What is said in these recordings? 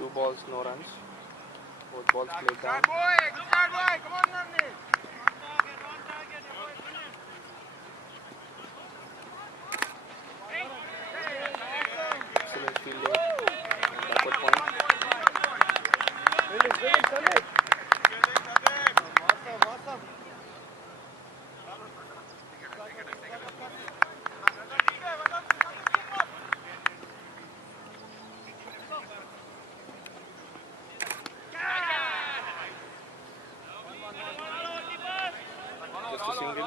2 balls, no runs. Both balls played down. Come on, Nandi. Excellent fielding. Backward point. Awesome. Just a single.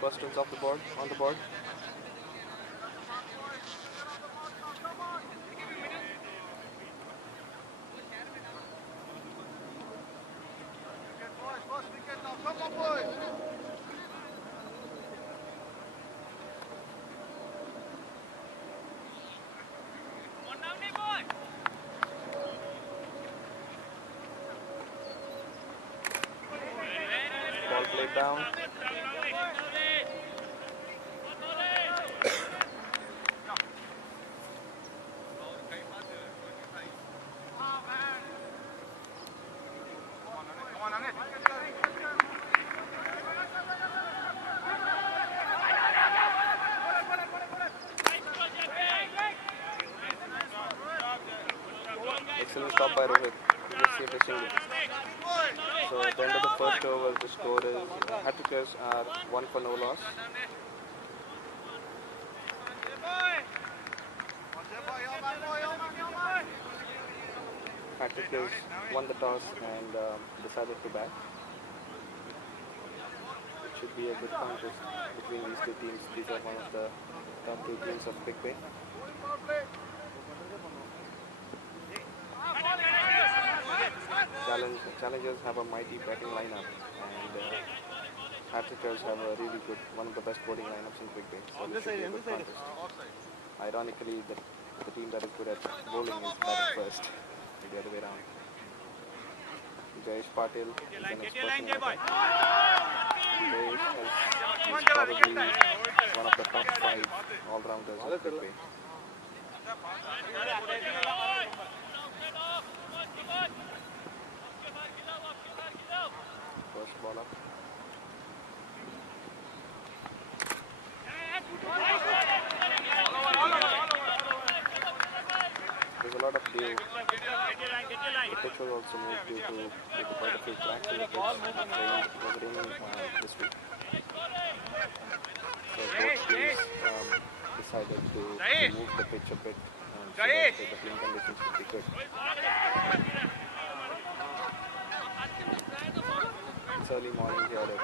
First runs off the board, on the board. Ball played down. Excellent stop by Rohit. Just saved a single. So at the end of the first over, the score is Hattrickers are 1 for no loss. Hattrickers won the toss and decided to bat. It should be a good contest between these two teams. These are one of the top 2 teams of Cricbay. Challengers have a mighty batting lineup, and Hattrickers have a really good, one of the best bowling lineups in Cricbay. So it should be a good contest. Ironically, the team that is good at bowling is batting first, the other way around. Jayesh Patil is an expert in batting. Jayesh is probably one of the top 5 all-rounders in Cricbay. First ball up. lot of dew. The pitch was also moved due to quite a few cracks in the pitch. It was raining this week. So both teams decided to move the pitch a bit so that the playing conditions would be good. It's early morning here at 1:20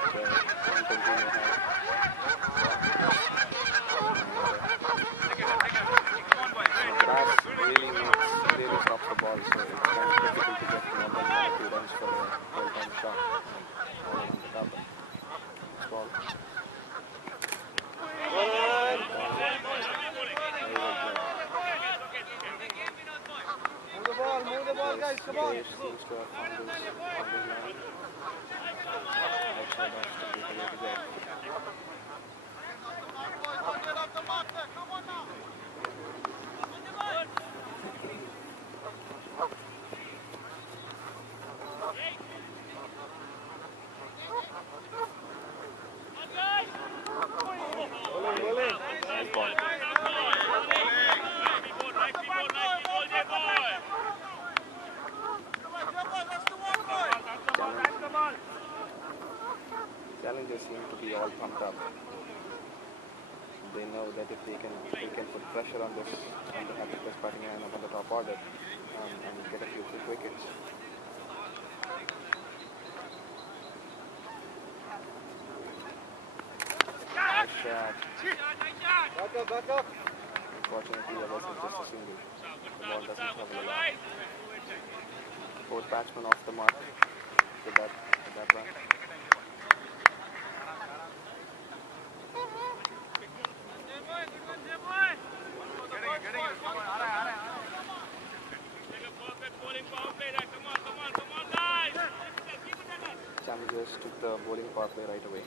grass really stops the ball, so it's kind of difficult to get more than 1 or 2 runs for a well-timed shot all around the carpet. It's ball. Move the ball, guys, come on. Seems to have found his man. Outside off to be able to go. Get off the mark there, come on now. Nice ball. Challengers seem to be all pumped up. They know that if they can put pressure on the Hattrickers batting lineup on the top order and get a few quick wickets. Nice shot. Back up. Unfortunately, that wasn't just a single. The ball doesn't travel a lot. Fourth batsman off the mark to that run. Challengers took the bowling power play right away.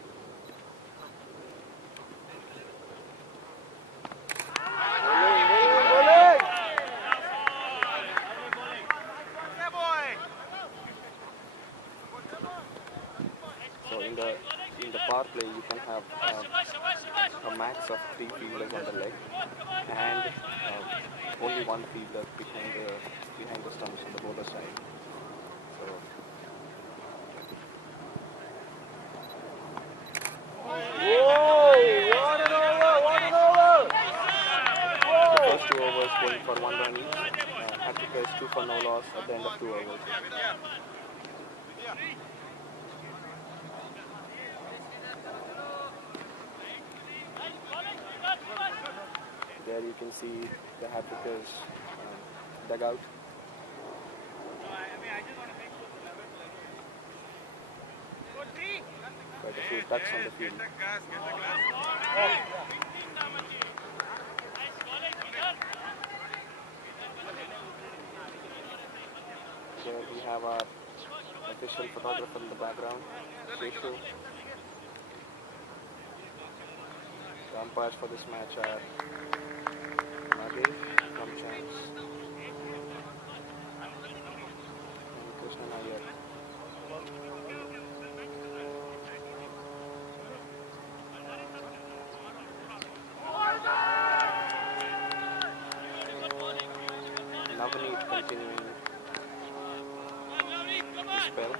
So in the power play you can have a max of 3 fielders on the leg and only 1 fielder behind the stumps on the bowler side. So the first 2 overs going for 1 run each. Hattrickers 2 for no loss at the end of 2 overs. There you can see the Hattrickers dugout. Quite a few ducks on the field. Here we have our official photographer in the background, Sheshu. The umpires for this match are Nage from Chance and Krishnan Iyer. Navneet continuing the spell.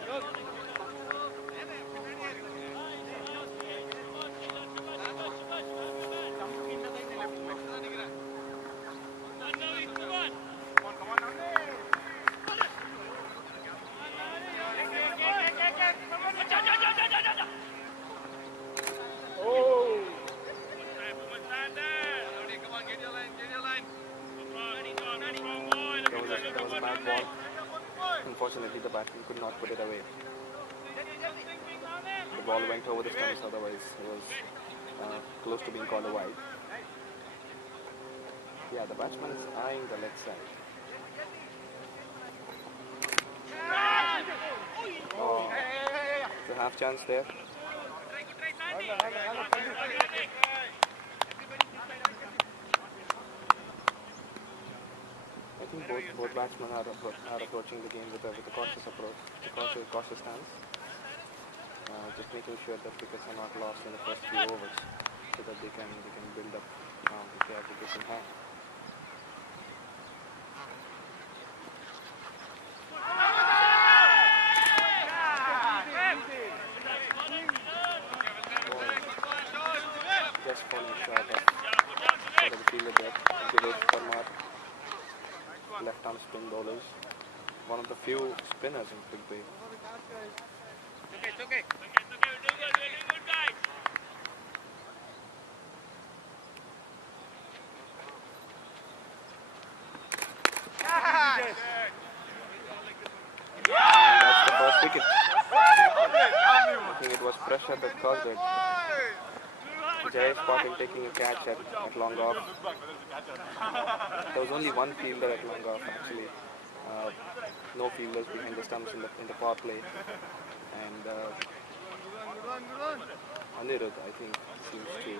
That was a bad ball. Unfortunately, the batsman could not put it away. The ball went over the stumps, otherwise it was close to being called a wide. Yeah, the batsman is eyeing the leg side. Oh, it's a half chance there. I think both batsmen are approaching the game with a cautious approach, cautious stance. Just making sure that wickets are not lost in the first few overs, so that they can build up if they have wickets in hand. fielder there. Left-arm spin bowlers. One of the few spinners in Cricbay. It's okay. That's the first wicket. I think it was pressure that caused it. Jayesh Patil taking a catch at long off. There was only one fielder at long off actually. No fielders behind the stumps in the power play. And Anirudh, I think, seems to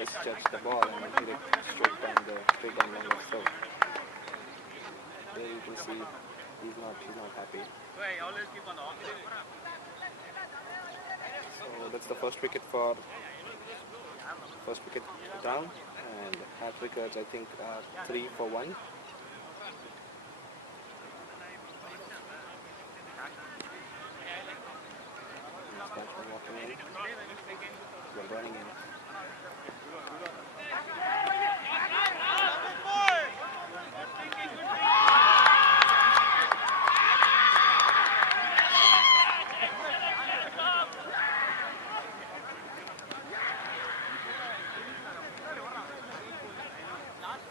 misjudge the ball and hit it straight down long off. So there you can see he's not happy. So that's the first wicket down, and Hattrickers I think 3 for 1. Batsman walking in. We're running in.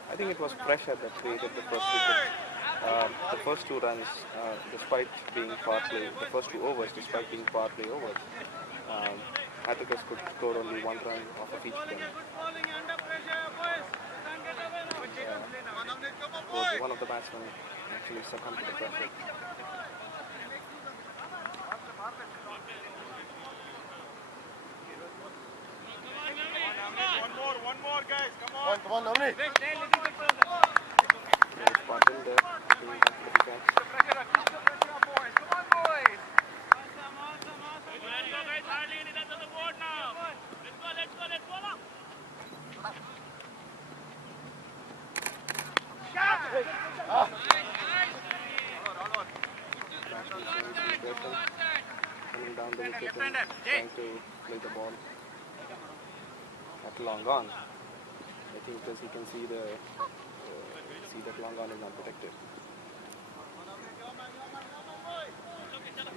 I think it was pressure that created the first wicket. The first 2 runs, despite being power play, the first 2 overs, despite being power play overs, Hattrickers could score only 1 run off of each run. One of the batsmen actually succumbed to the pressure. One more, guys. Come on, Patil Navneet. there, doing a catch. Coming down the wicket and trying to play the ball at long on. I think because he can see that long on is not protected.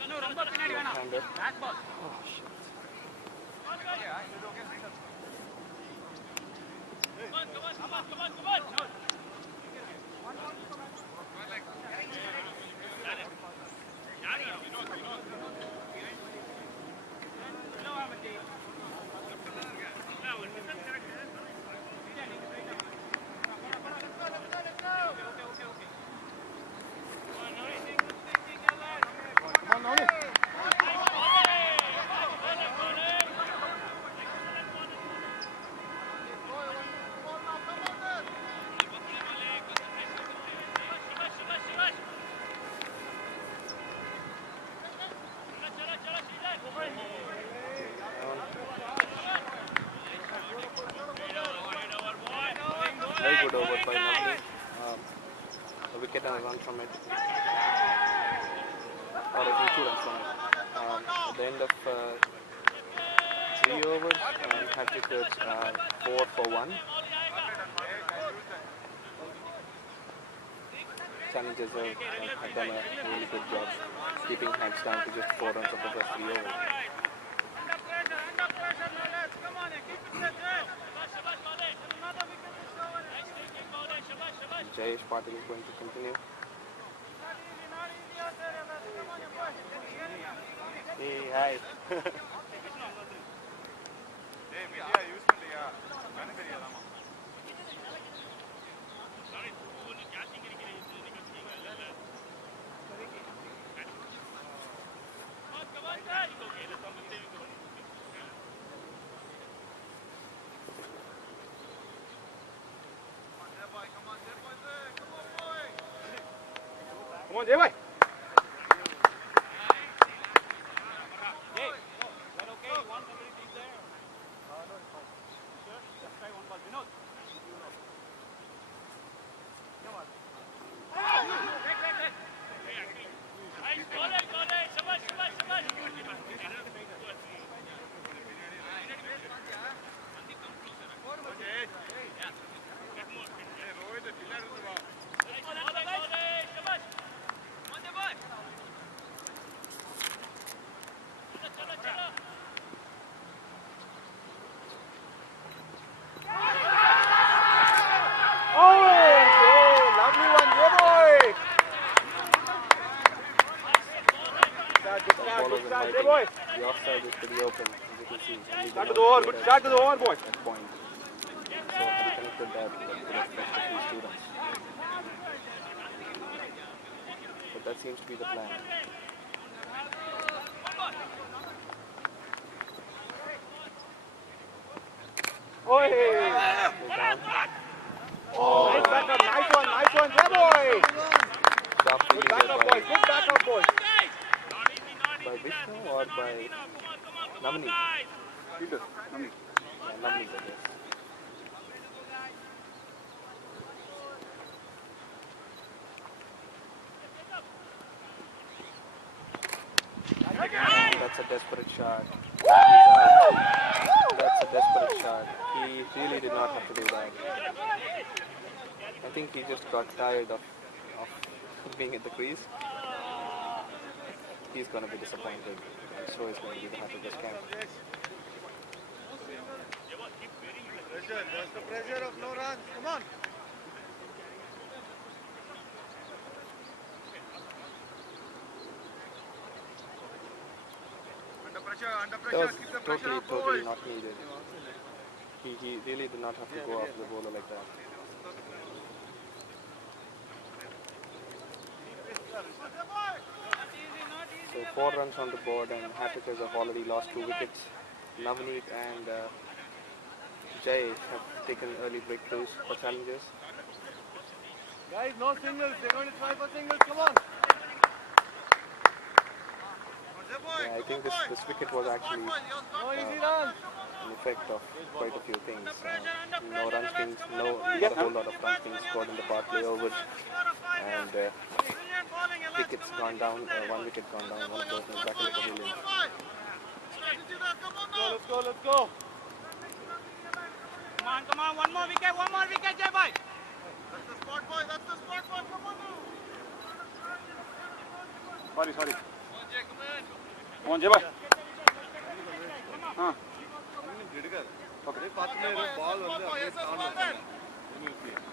Left-hander. Oh shit. Very good over by Navneet. A wicket and a run from it. Or I think 2 runs from it. At the end of 3 overs, Hattrickers 4 for 1. Challengers have done a really good job keeping hands down to just 4 runs of the first 3 overs. Jayesh Patil is going to continue. Hey, hi. Come on, Jay boy. The offside is pretty open, as you can see. Start to the over, good start to the over, boys. That point. So had he connected that, that could have fetched a few students. But that seems to be the plan. Oh, nice backup, nice one, yeah, boy. Sharp Good backup, boys, good backup, boys. by Vishnu or by Navneet? Peter, Navneet, I guess. That's a desperate shot. That's a desperate shot. He really did not have to do that. I think he just got tired of being at the crease. He's going to be disappointed. And so is going to be the Hattrickers camp. Pressure, that's the pressure of no runs. Come on. Under pressure, keep the pressure up, totally not needed. He really did not have to go after the bowler like that. So 4 runs on the board and Hattrickers have already lost 2 wickets. Navneet and Jay have taken early breakthroughs for Challengers. Guys, no singles. They're going to try for singles. Come on. Yeah, I think this wicket was actually an effect of quite a few things. No runs being, not a whole lot of runs being scored in the power play overs, and wickets gone down. 1 wicket gone down. 1 person back in the pavilion. Let's go, let's go. Come on, one more wicket, Jay boy. That's the spot, boy. Come on now. Sorry. Come on, Jay boy.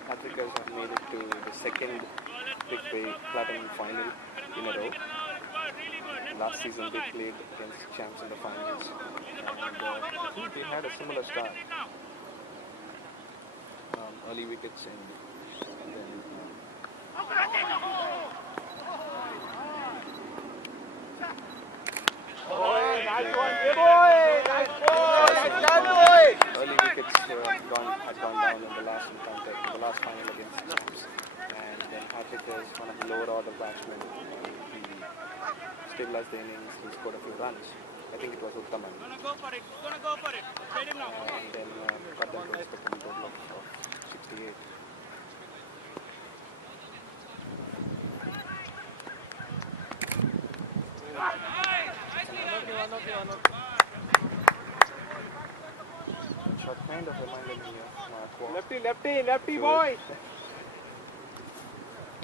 Hattrickers have made it to the second Cricbay Platinum final in a row. Last season they played against champs in the finals. And I think they had a similar start. Early wickets and then Nice one, Jay boy. Nice boy. early wickets had gone down in the last encounter, in the last final against champs. And then Hattrickers, one of the lower order batsmen, he stabilized the innings, he scored a few runs. I think it was Uttaman. Gonna go for it. Trade him now. And then got them to a respectable total of 68. Shot kind of reminded me of Mark Waugh. Lefty, boy.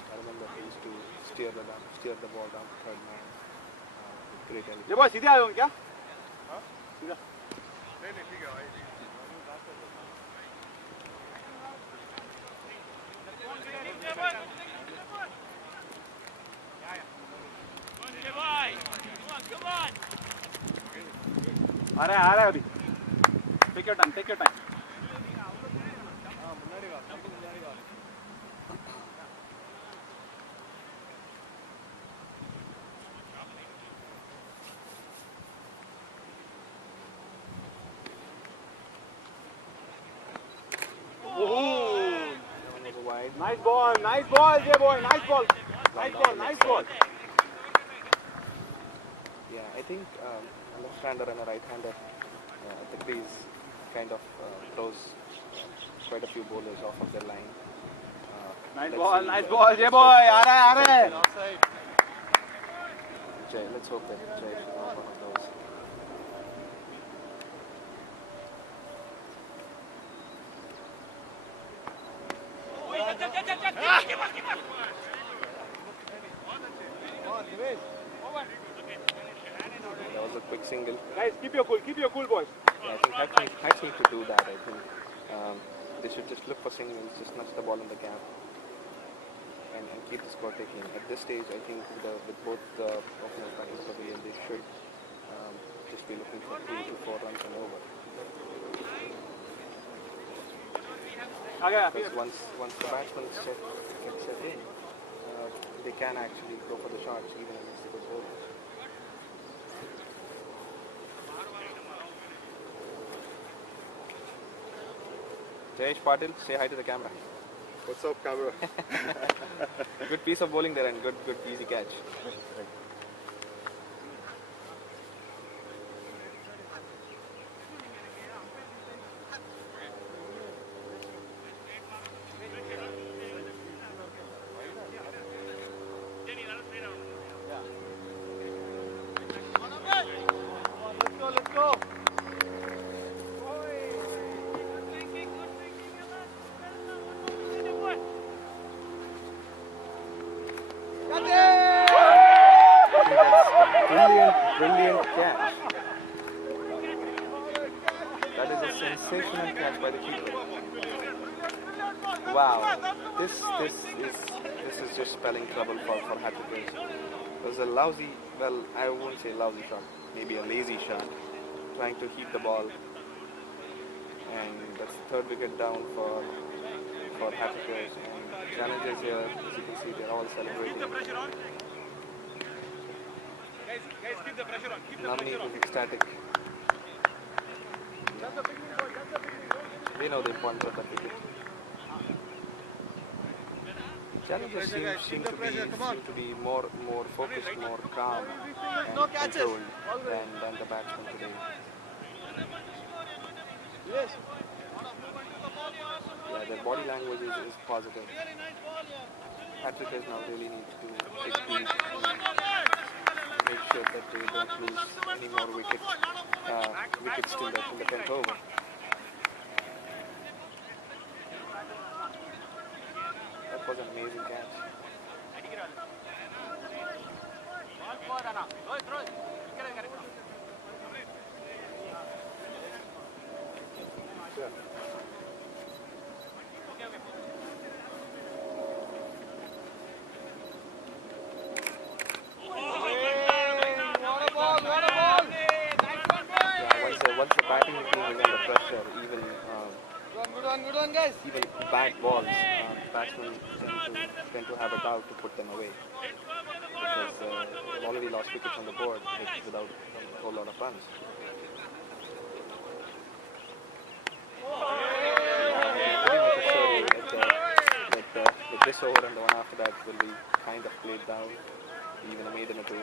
I remember he used to steer the ball down to third man with great elegance. Jay boy, सीधे आए हो क्या? सीधा. नहीं ठीक है भाई. आ रहा है अभी. Take your time. Nice ball, Jay boy. Nice ball. Yeah, I think a left-hander and a right-hander at the crease kind of throws quite a few bowlers off of their line. Nice ball, Jay boy. आ रहा है. Jay, let's hope that Jay is not one of those. That was a quick single. Guys, keep your cool, boys. Yeah, I think Hats need to do that. I think they should just look for singles, just nudge the ball in the gap, and keep the score taking. At this stage, I think with both the openers back in the pavilion, they should just be looking for 3 to 4 runs and over. Because once the batsman gets set in, they can actually go for the shots even against the good bowlers. Jayesh Patil, say hi to the camera. What's up, camera? Good piece of bowling there and good easy catch. Let's go. Brilliant catch. That is a sensational catch by the keeper. Wow, this is just spelling trouble for Hattrickers. It was a lousy, well, I won't say lousy shot, maybe a lazy shot, trying to heat the ball, and that's the third wicket down for Hattrickers. And Challengers here, as you can see, they're all celebrating. Guys, keep the pressure on. Navneet is ecstatic. They know the importance of that wicket. Challengers seem to be more focused, more calm and controlled than the batsmen today. Yes. Yeah, their body language is positive. Hattrickers now really need to take these and make sure that they don't lose any more wickets till the 10th over. That was an amazing catch. Once the batting team is under pressure, even Good one, guys. even bad balls, batsmen tend to have a doubt to put them away because they've already lost wickets on the board without a whole lot of runs. Pretty much sure that this over and the one after that will be kind of played down, even a maiden or two.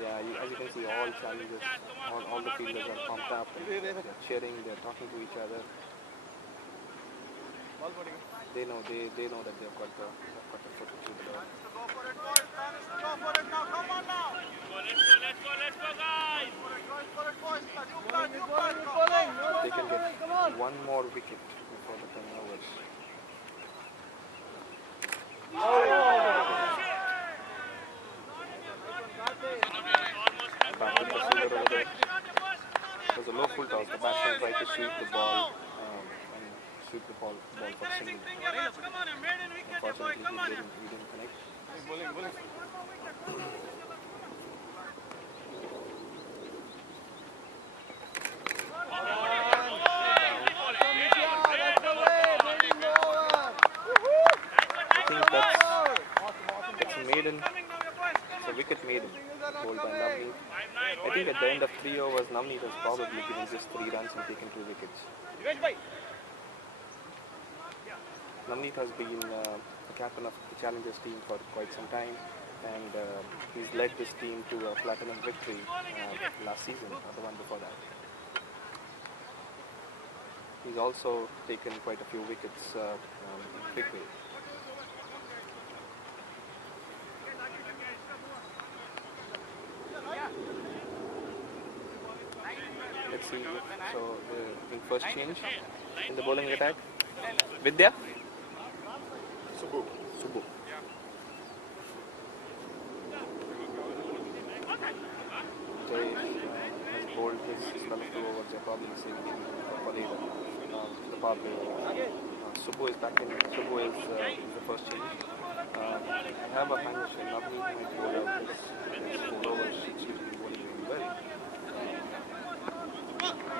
Yeah, as you can see, all Challengers, all the fielders are pumped up. They're cheering, they're talking to each other. They know that they've got the foot through the ball. Go for it, now. Come on now. Let's go, guys. Go for it, boys. They can get one more wicket before the 10 overs. It was a low full toss. The batsman tried to sweep the ball for single. Unfortunately, he didn't connect. I think that's a maiden. It's a wicket maiden bowled by Navneet. I think at the end of 3 overs, Navneet has probably given just 3 runs and taken 2 wickets. Navneet has been the captain of the Challengers team for quite some time, and he's led this team to a platinum victory last season, or the one before that. He's also taken quite a few wickets in Cricbay. see. So the first change in the bowling attack. Vidya? Subbu. Jay has bowled his spell of 2 overs. They're probably saving him for later. The power play over. Subbu is back in. Subbu is the first change. I have a hunch Navneet might bowl out his 4 overs. He seems to be bowling really well.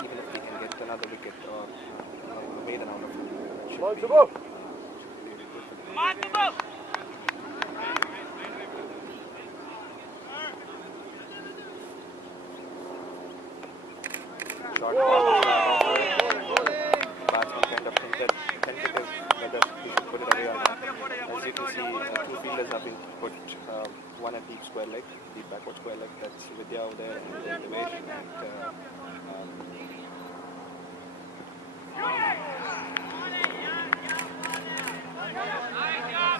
Even if he can get another wicket or a maiden out of him, it should be really good for him. Short ball. Batsman kind of tentative whether he should put it away or not. As you can see, 2 fielders have been put, one at deep square leg, deep backward square leg. That's Vidya over there and Devesh.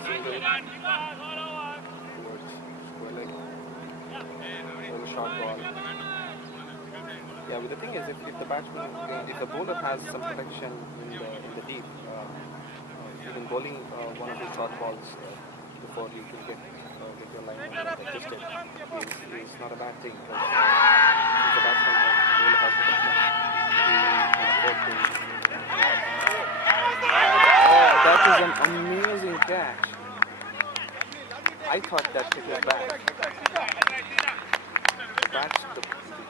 Single towards square leg. Little short ball. Yeah, but the thing is, if the batsman, if the bowler has some protection in the deep, even bowling one of the short balls before you can get your line adjusted is not a bad thing. Because if the batsman bowler has protection, he can afford to. Oh, that is an amazing catch. I thought that hit was back.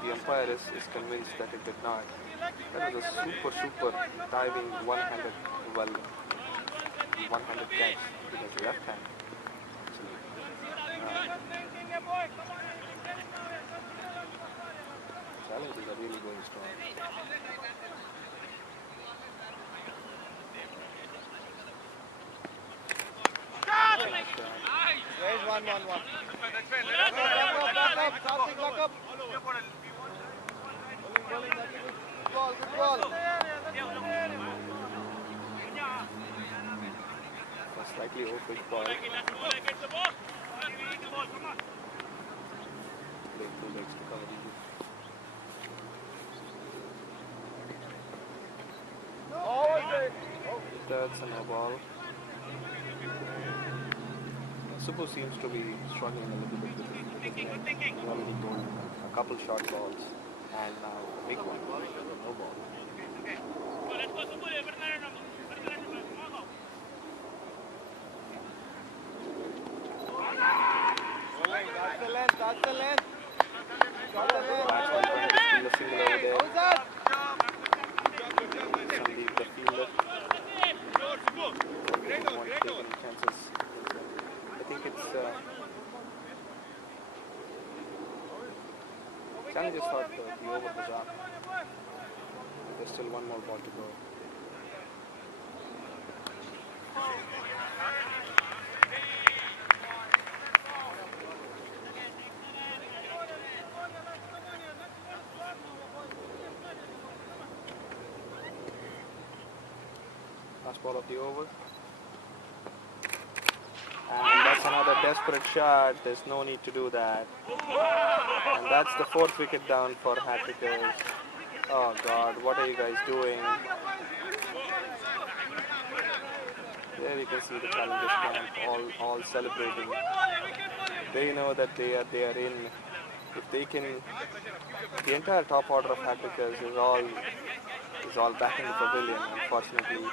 The umpire is convinced that it did not. That was a super diving one-handed catch with his left hand. Challengers are really going strong. There is 1-1-1. Back up. Good ball. A slightly off-pitch ball. Play 2 legs to cover the deep. That's a no ball. Subbu seems to be struggling a little bit with it. He already bowled a couple short balls and now a big one, no ball. That's the length. Batsman trying to steal a single over there. Sandeep, the fielder. Don't want to take any chances. I think it's Challengers thought the over was up. There's still 1 more ball to go. Last ball of the over. And that's another desperate shot. There's no need to do that. And that's the 4th wicket down for Hattrickers. Oh God, what are you guys doing? There you can see the Challengers camp all celebrating. They know that they are in. If they can, the entire top order of Hattrickers is all back in the pavilion. Unfortunately,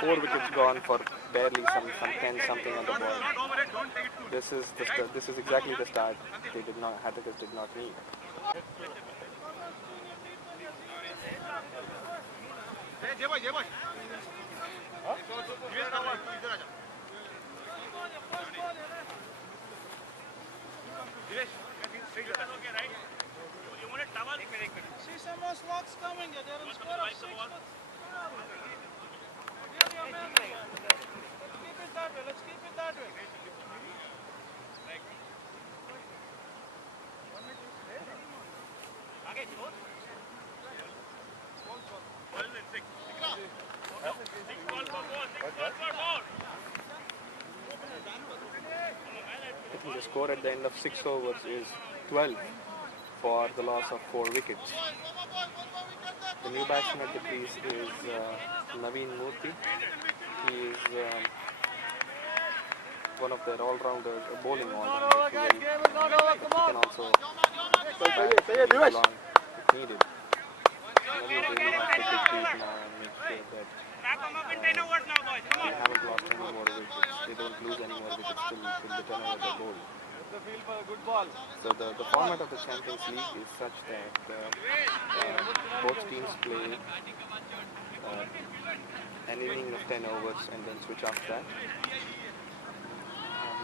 4 wickets gone for barely some 10 something on the ball. This is exactly the start Hattrickers did not need. See some more slots coming. They're on score of 6. Let's keep it that way. I think the score at the end of 6 overs is 12. for the loss of 4 wickets. The new batsman at the crease is Naveen Murthy. He is one of their all-rounders, bowling all-rounders. He can also bat along if needed. Naveen really has to take lead now and make sure that they haven't lost any more wickets. They don't lose any more wickets till the turnovers are bowled. So the format of the Champions League is such that both teams play an inning of 10 overs and then switch after that.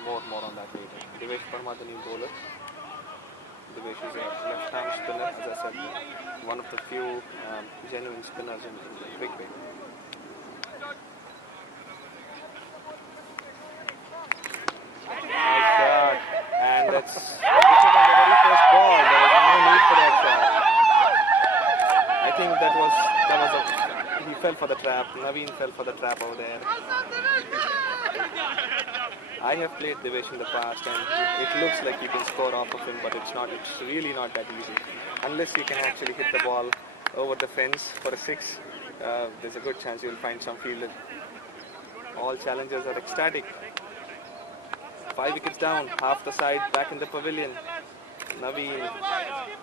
More on that later. Devesh Parma, the new bowler. Devesh is a left-arm spinner, as I said, one of the few genuine spinners in Cricbay. Nice shot, and that's on the very first ball. There was no need for that shot. I think that was he fell for the trap. Naveen fell for the trap over there. I have played Devesh in the past, and it looks like you can score off of him, but it's not. It's really not that easy. Unless you can actually hit the ball over the fence for a 6, there's a good chance you'll find some fielder. All challengers are ecstatic. 5 wickets down, half the side back in the pavilion. Naveen,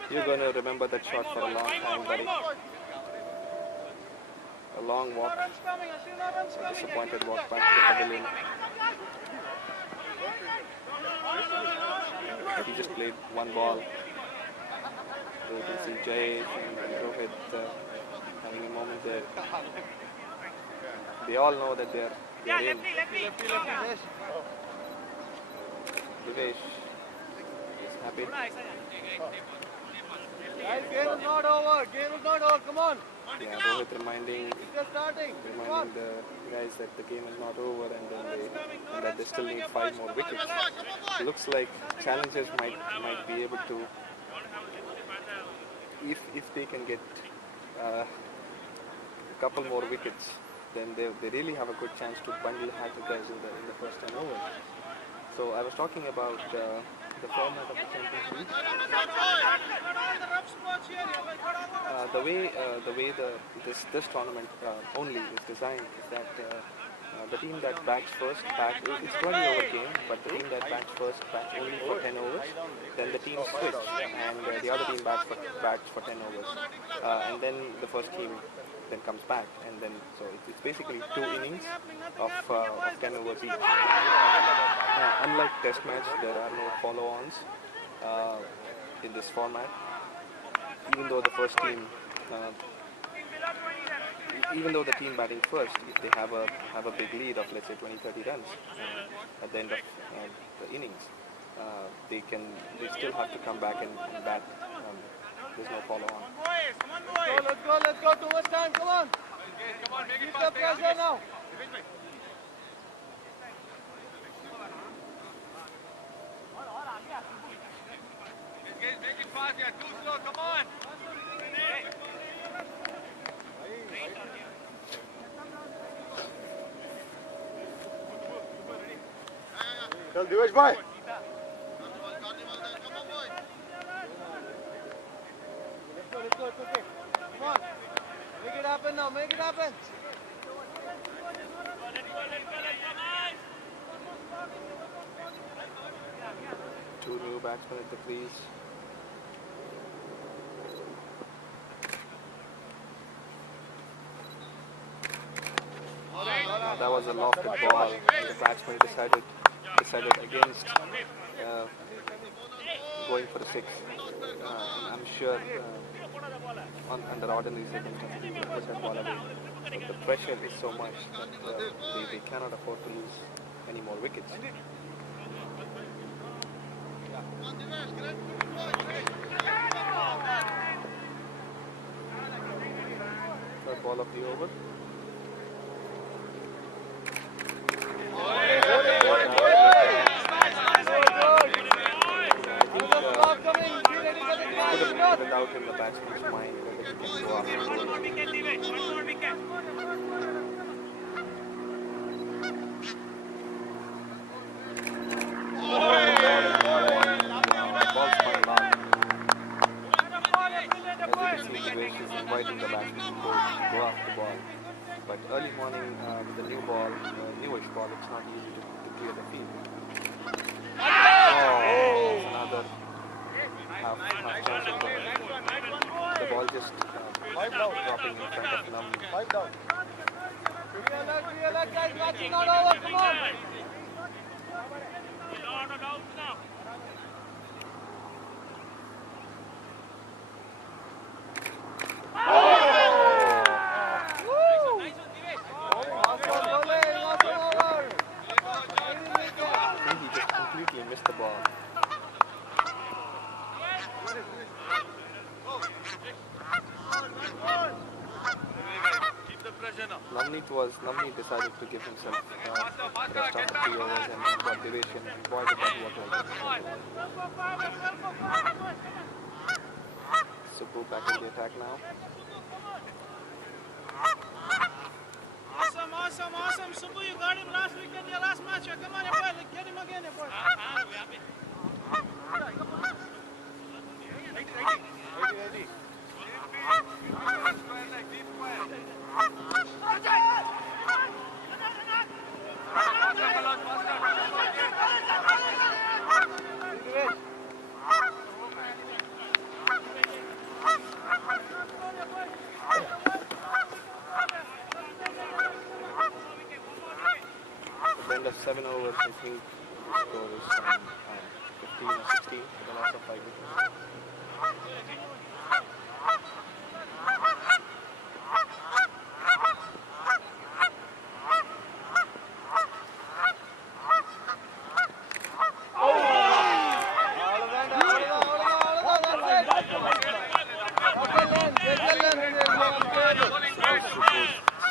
you're going to remember that shot for a long time, buddy. A long walk, a disappointed walk back to the pavilion. He just played one ball. So you can see Jay and Rohit having a moment there. They all know that they're in. Devesh is happy. Game is not over. Game is not over. Come on. Yeah, Rohit reminding the guys that the game is not over and that they still need 5 more wickets. Looks like challengers might be able to, if they can get a couple more wickets, then they really have a good chance to bundle Hattrickers in the first 10 overs. So I was talking about the format of the Champions League. The way this tournament only is designed is that the team that bats first it's 20 over game, but the team that bats first bats only for 10 overs. Then the team switch and the other team bats for 10 overs, and then the first team then comes back, and then so it's basically 2 innings of 10 overs each. Unlike Test match, there are no follow-ons in this format. Even though the first team, even though the team batting first, if they have a big lead of let's say 20-30 runs at the end of the innings, they still have to come back and bat. There's no follow-on. Let's go. Too much time. Come on. Keep the pressure now. Make it fast. Yeah, too slow. Come on. Tell Devesh bhai. Let's go. It's okay. Come on. Make it happen now. Make it happen. Two new batsmen at the crease. That was a lofted ball. The batsman decided against going for a 6. I'm sure under ordinary circumstances he would put that ball away. But the pressure is so much that they cannot afford to lose any more wickets. Third ball of the over. Without in the batsman's mind whether he can go after One more wicket, Devesh. One more wicket. Ball spun long. it's not easy to clear the field. It's another half chance of the ball just dropping in front of Namni. 5 down. Be alert, guys. Match is not over. Come on. He just completely missed the ball. Navneet decided to give himself rest after 3 overs and got duration. Boy, did that work like that. So go back in the attack now. Awesome. Subbu, you got him last weekend, your last match. Come on, boy. Get him again, boy. Ready. At the end of 7 overs, I think the score is 15 or 16 for the loss of 5 wickets.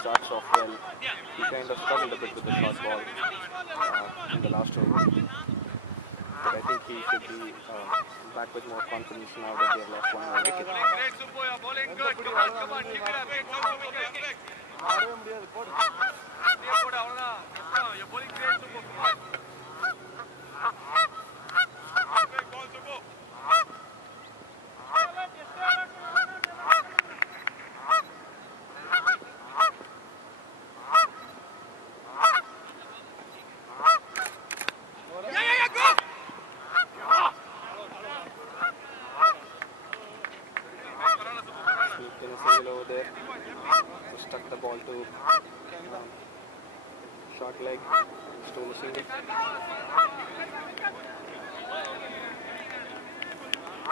Starts off well. He kind of struggled a bit with the short ball in the last over. But I think he should be back with more confidence now that they have lost one more wicket. Great, Subbu. You're bowling good. Come on. Keep it up. You're bowling great, Subbu. Come on. In a single over there, so stuck the ball to short leg, stole a single.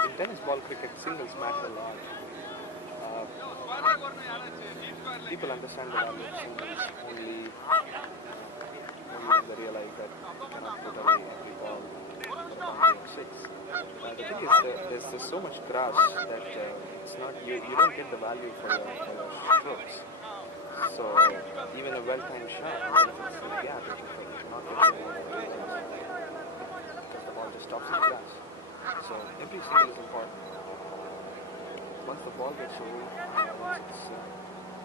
In tennis ball cricket, singles matter a lot. People understand the value of singles only when they realize that you cannot put away every ball for a boundary of 6. The thing is, there's so much grass that it's not you don't get the value for your strokes. So even a well-timed shot, even if it's in a gap, it cannot get the ball away because the ball just stops in the grass. So every single is important. Once the ball gets old, once it's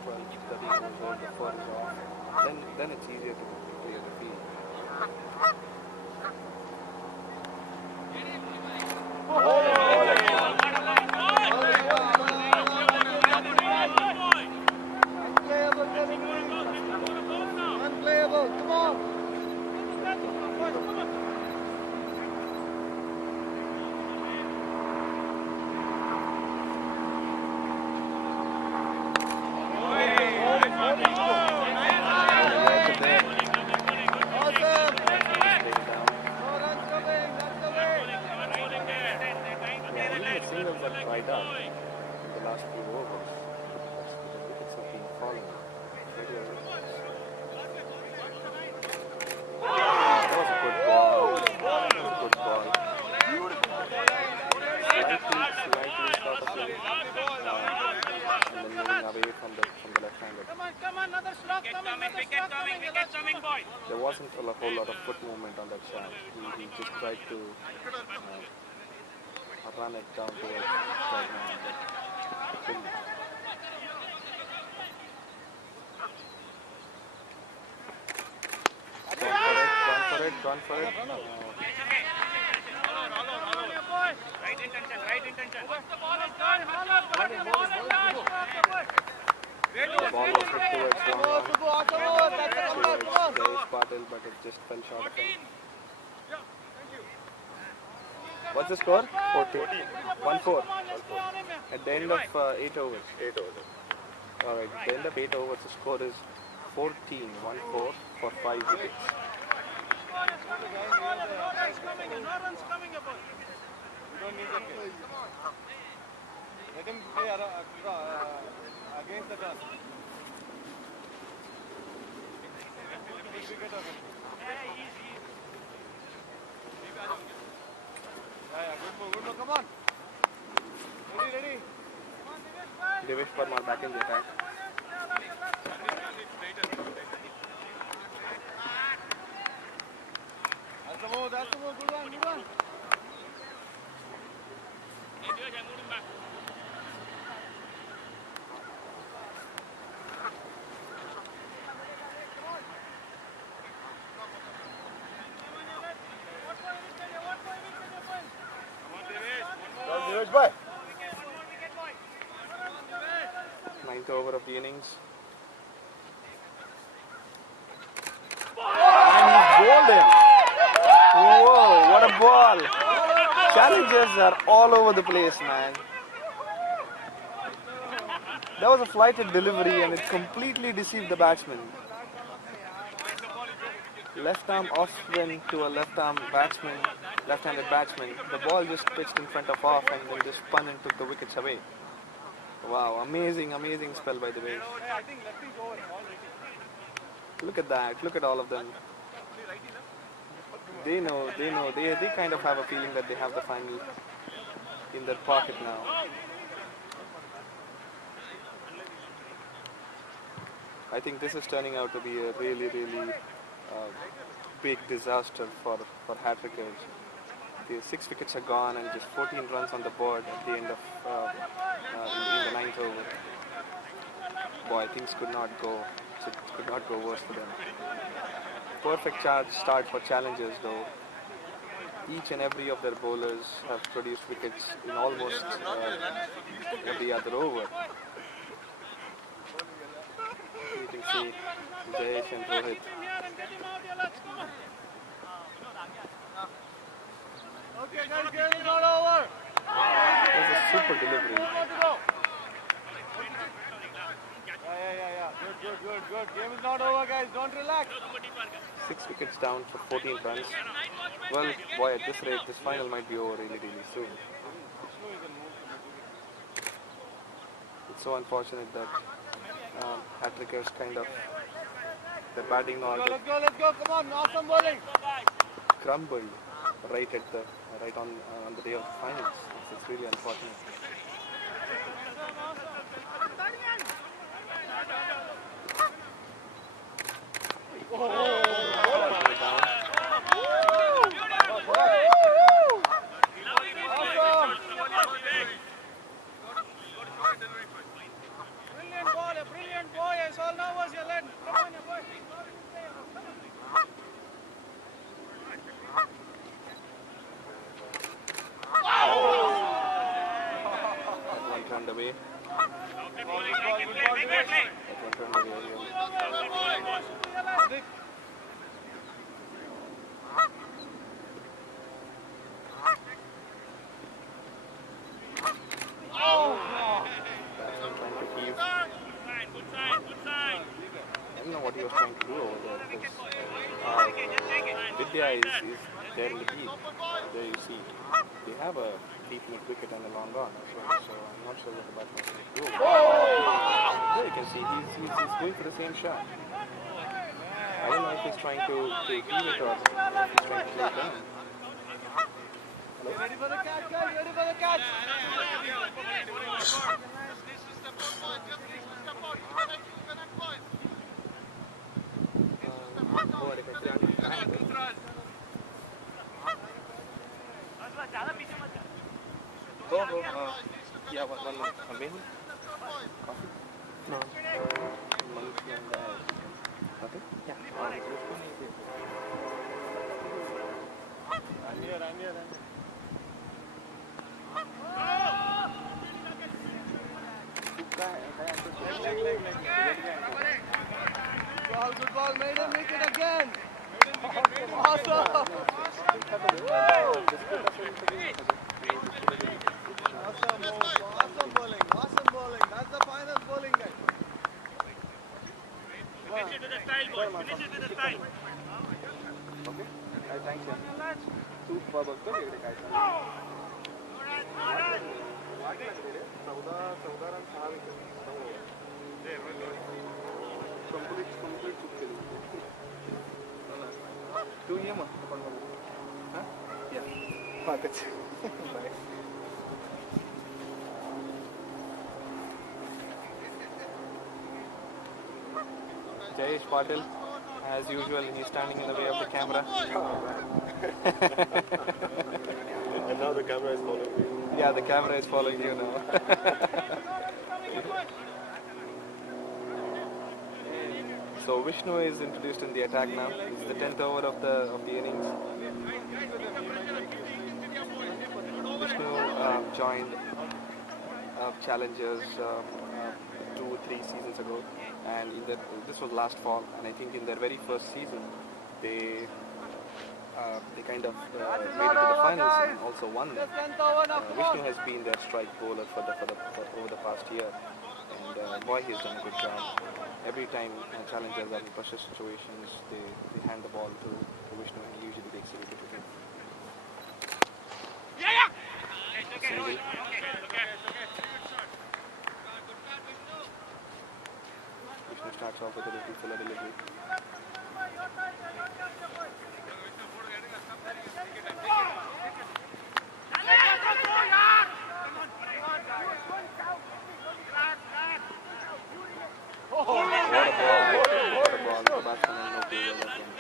12, 13 years old, the fur is off, then it's easier to clear the field. Unplayable, come on. Singles are dried up in the last few overs. The wickets have been falling. That was a good ball. Slightly short of leg. And then moving away from the left-hander. Come on, another slot coming, boy. There wasn't a whole lot of foot movement on that shot. He just tried to run it down towards right now, but couldn't. Run for it. Right intention. What's the ball is done? The ball was hit towards long on, towards Jayesh Patil, but it just fell short of him. What's the score? 14. 1-4. At the end of 8 overs. 8 overs. Alright, at the end of 8 overs, the score is 14, 1-4 for 5 wickets. Let him play against the turn. Good move, come on. Ready. Devesh Parmar back in the attack. That's the move, good one. Ninth over of the innings. And he's bowled him. Whoa, what a ball. Challengers are all over the place, man. That was a flighted delivery and it completely deceived the batsman. Left arm off spin to a left-handed batsman. The ball just pitched in front of off and then just spun and took the wickets away. Wow, amazing spell by the way. Look at that, look at all of them. They know, they kind of have a feeling that they have the final in their pocket now. I think this is turning out to be a really big disaster for Hattrickers. The 6 wickets are gone and just 14 runs on the board at the end of in the 9th over. Boy, things could not go worse for them. Perfect start for Challengers though. Each and every of their bowlers have produced wickets in almost every other over. You can see Jayesh and Rohit. Okay, guys, game is not over. That's a super delivery. Yeah. Good. Game is not over, guys. Don't relax. 6 wickets down for 14 runs. Well, boy, at this rate, this final might be over really soon. It's so unfortunate that Hattrickers kind of, their batting order Let's go. Come on, awesome bowling. crumbled right on the day of the finals. It's really unfortunate. Brilliant boy. I saw nervous, you led. Come on, boy. One turned away. I don't know what he was trying to do over there because Vidya is there in the deep. There you see. They have a deep mid-wicket and a long on as well, so I'm not sure what the batsman is going to do. There you can see he's going for the same shot. I don't know if he's trying to leave it or if he's trying to play it down. Ready for the catch, guys. Ready for the catch. Yeah, one more. Available? Coffee? No. Monkey and nothing? Yeah. I'm here. Leg. good ball, Maiden, make it again. Awesome. Awesome bowling. Awesome bowling. That's the finest bowling, guys. Finish it with a style, boy. Finish it with a style. Okay. Thanks, yeah. Super balls. Go get it, guys. Complete Two years, huh? Yeah. Bye. Jayesh Patil, as usual, he's standing in the way of the camera. And now the camera is following me. Yeah, the camera is following you now. So Vishnu is introduced in the attack now. It's the 10th over of the innings. Vishnu joined Challengers 2-3 seasons ago, and this was last fall. And I think in their very first season, they kind of made it to the finals and also won them. Vishnu has been their strike bowler for over the past year, and boy, he's done a good job. Every time Challengers are in pressure situations, they hand the ball to Vishnu, and he usually takes a wicket with him. Single. Vishnu starts off with a little filler delivery. What a ball. The batsman has no clue where that went.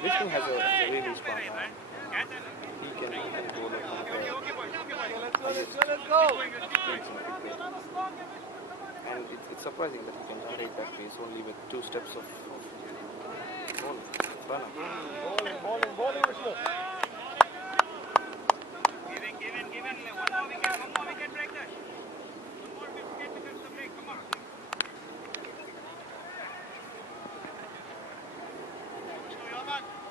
Vishnu has a really strong arm. He can bowl at one of the highest speeds in cricket. And it's surprising that he can generate that pace only with 2 steps of bowling. Bowling, Vishnu. Give in. One more wicket break that. One more wicket becomes the break. Come on.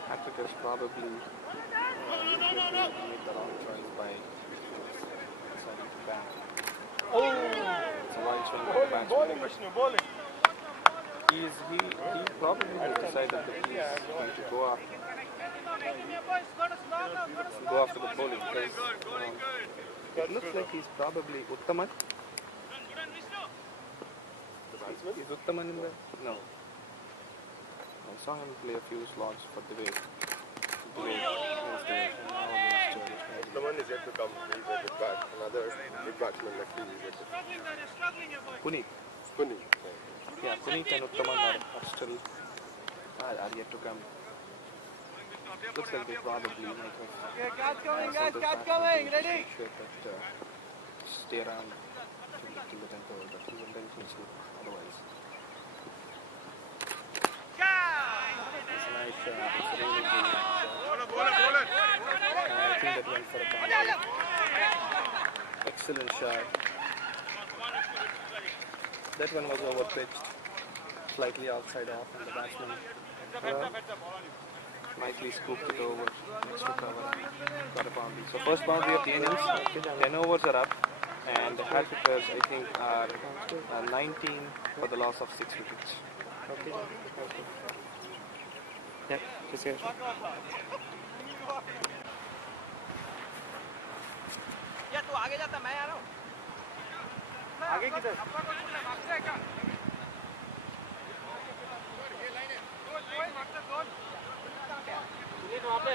Hattrickers probably made the wrong choice by deciding to bat. It's a wild swing from the batsman. Bowling, Vishnu, bowling. He probably has decided that he's going to go after the bowling because it looks like he's probably Uttaman. Is Uttaman in there? No. I saw him play a few slots for the way. Someone is yet to come. He's a big bat. Another big batsman like he is yet to come. Puneet. Yeah, Puneet and Uttaman are still yet to come. Looks like they probably might have. Okay, catch coming, guys, catch coming, ready? Stay around till the 10th over, but he will then slip otherwise. It's a nice shot. It's a really good shot. I think that went for a boundary. Excellent shot. That one was overpitched, slightly outside off, and the batsman nicely scooped it over next to cover. Got a boundary. So first boundary of the innings. 10 overs are up, and the Hattrickers I think are 19 for the loss of 6 wickets. Okay. Yeah. Just get या तू आगे जाता मैं आ रहा हूँ आगे किधर वहाँ पे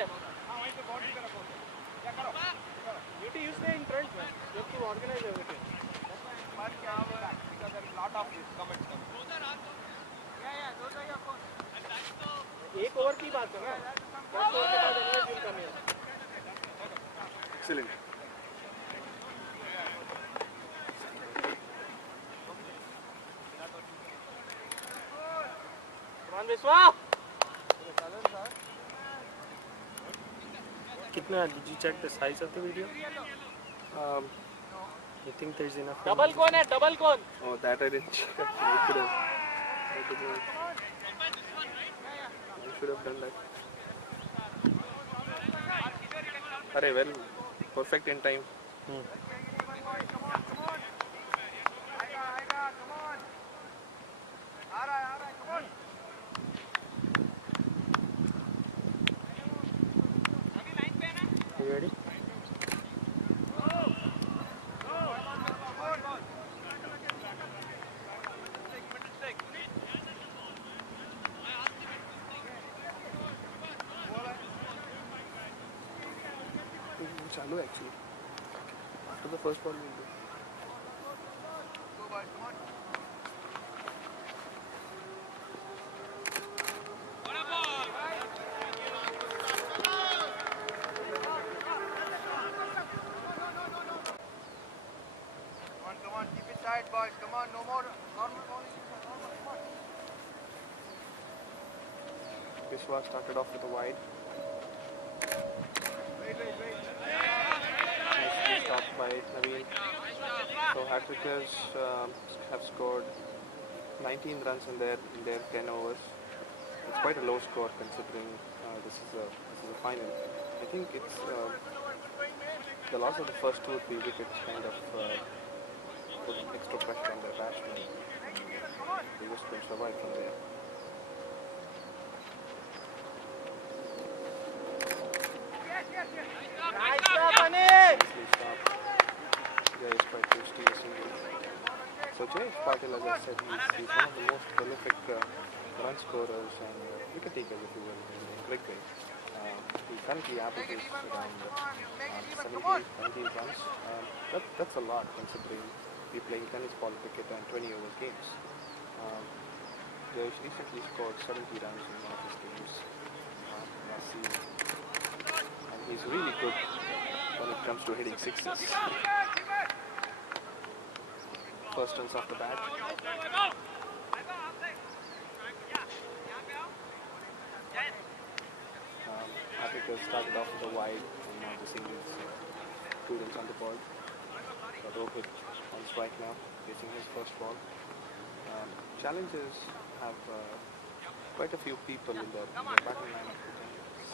Beauty, you stay in front, man. You have to organize everything. Because there is a lot of comments coming. एक ओवर की बात है ना 10 ओवर के बाद energy will come here Excellent. Come on, Vishwa. Kitna, did you check the size of the video? You think there's enough? Double cone है, double cone. Oh, that I didn't check. I could have. I should have done that. Arey, well, perfect in time. You ready? Chalu actually. After the first ball, we'll do. Come on, keep it tight, boys. Come on, no more normal bowling. Vishwa started off with a wide. Nicely stopped by Naveen. So Hattrickers have scored 19 runs in their 10 overs. It's quite a low score considering this is a final. I think it's the loss of the first 2 or 3 wickets kind of put extra pressure on their batsmen. They just couldn't survive from there. Nice job, Anil. Nicely stopped. Jayesh tried to steal a single. So Jayesh Patil, as I said, he's one of the most prolific run scorers and wicket takers, if you will, in Cricbay. He currently averages around 17 runs. That's a lot considering we're playing tennis, ball, cricket and 20 over games. Jayesh recently scored 70 runs in one of his games last season. And he's really good when it comes to hitting sixes. First runs off the bat. Hattrickers started off with a wide and now the singles. 2 runs on the board. Rohit on strike now, facing his first ball. Challengers have quite a few people in their batting lineup who can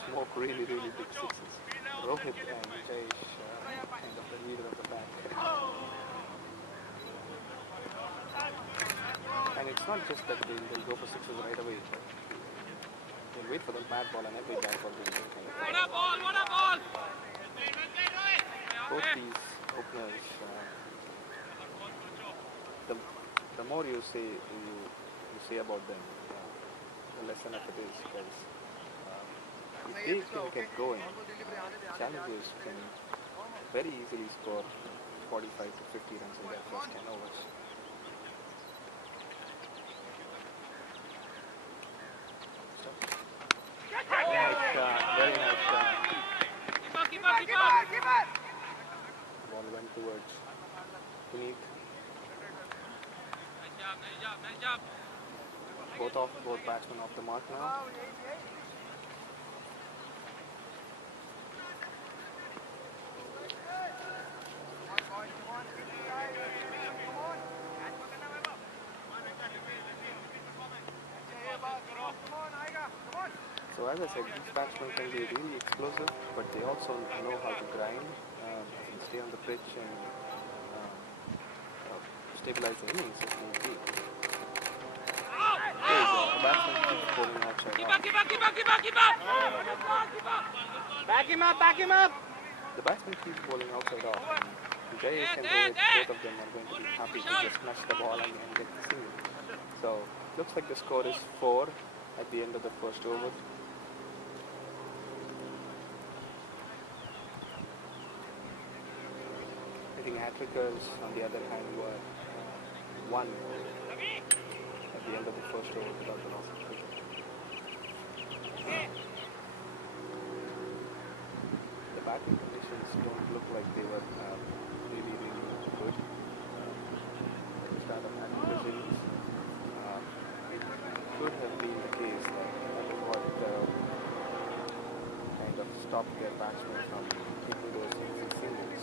smoke really big sixes. Rohit and Jayesh, kind of the leader of the pack. And it's not just that they'll go for sixes right away. They'll wait for the bad ball and every bad ball will be kind of. What a ball! Both these openers, the more you say about them, the less enough it is, because if they can get going, Challengers can very easily score 45 to 50 runs in their first 10 overs. Very nice shot. Keep up! Ball went towards Puneet. Nice job. Both batsmen off the mark now. So as I said, these batsmen can be really explosive, but they also know how to grind, and stay on the pitch and stabilize the innings if need be. There you go. The batsman keeps bowling outside. Keep up! Back him up! The batsman keeps bowling outside off. And Jayesh and Rohit, both of them are going to be happy to just smash the ball and get the single. So looks like the score is 4 at the end of the first over. I think Hattrickers, on the other hand, were 1 at the end of the first over without the loss of wicket. The batting conditions don't look like they were really good at the start of Hattrickers' innings. It could have been the case that is what kind of stopped their batsmen from taking those easy singles.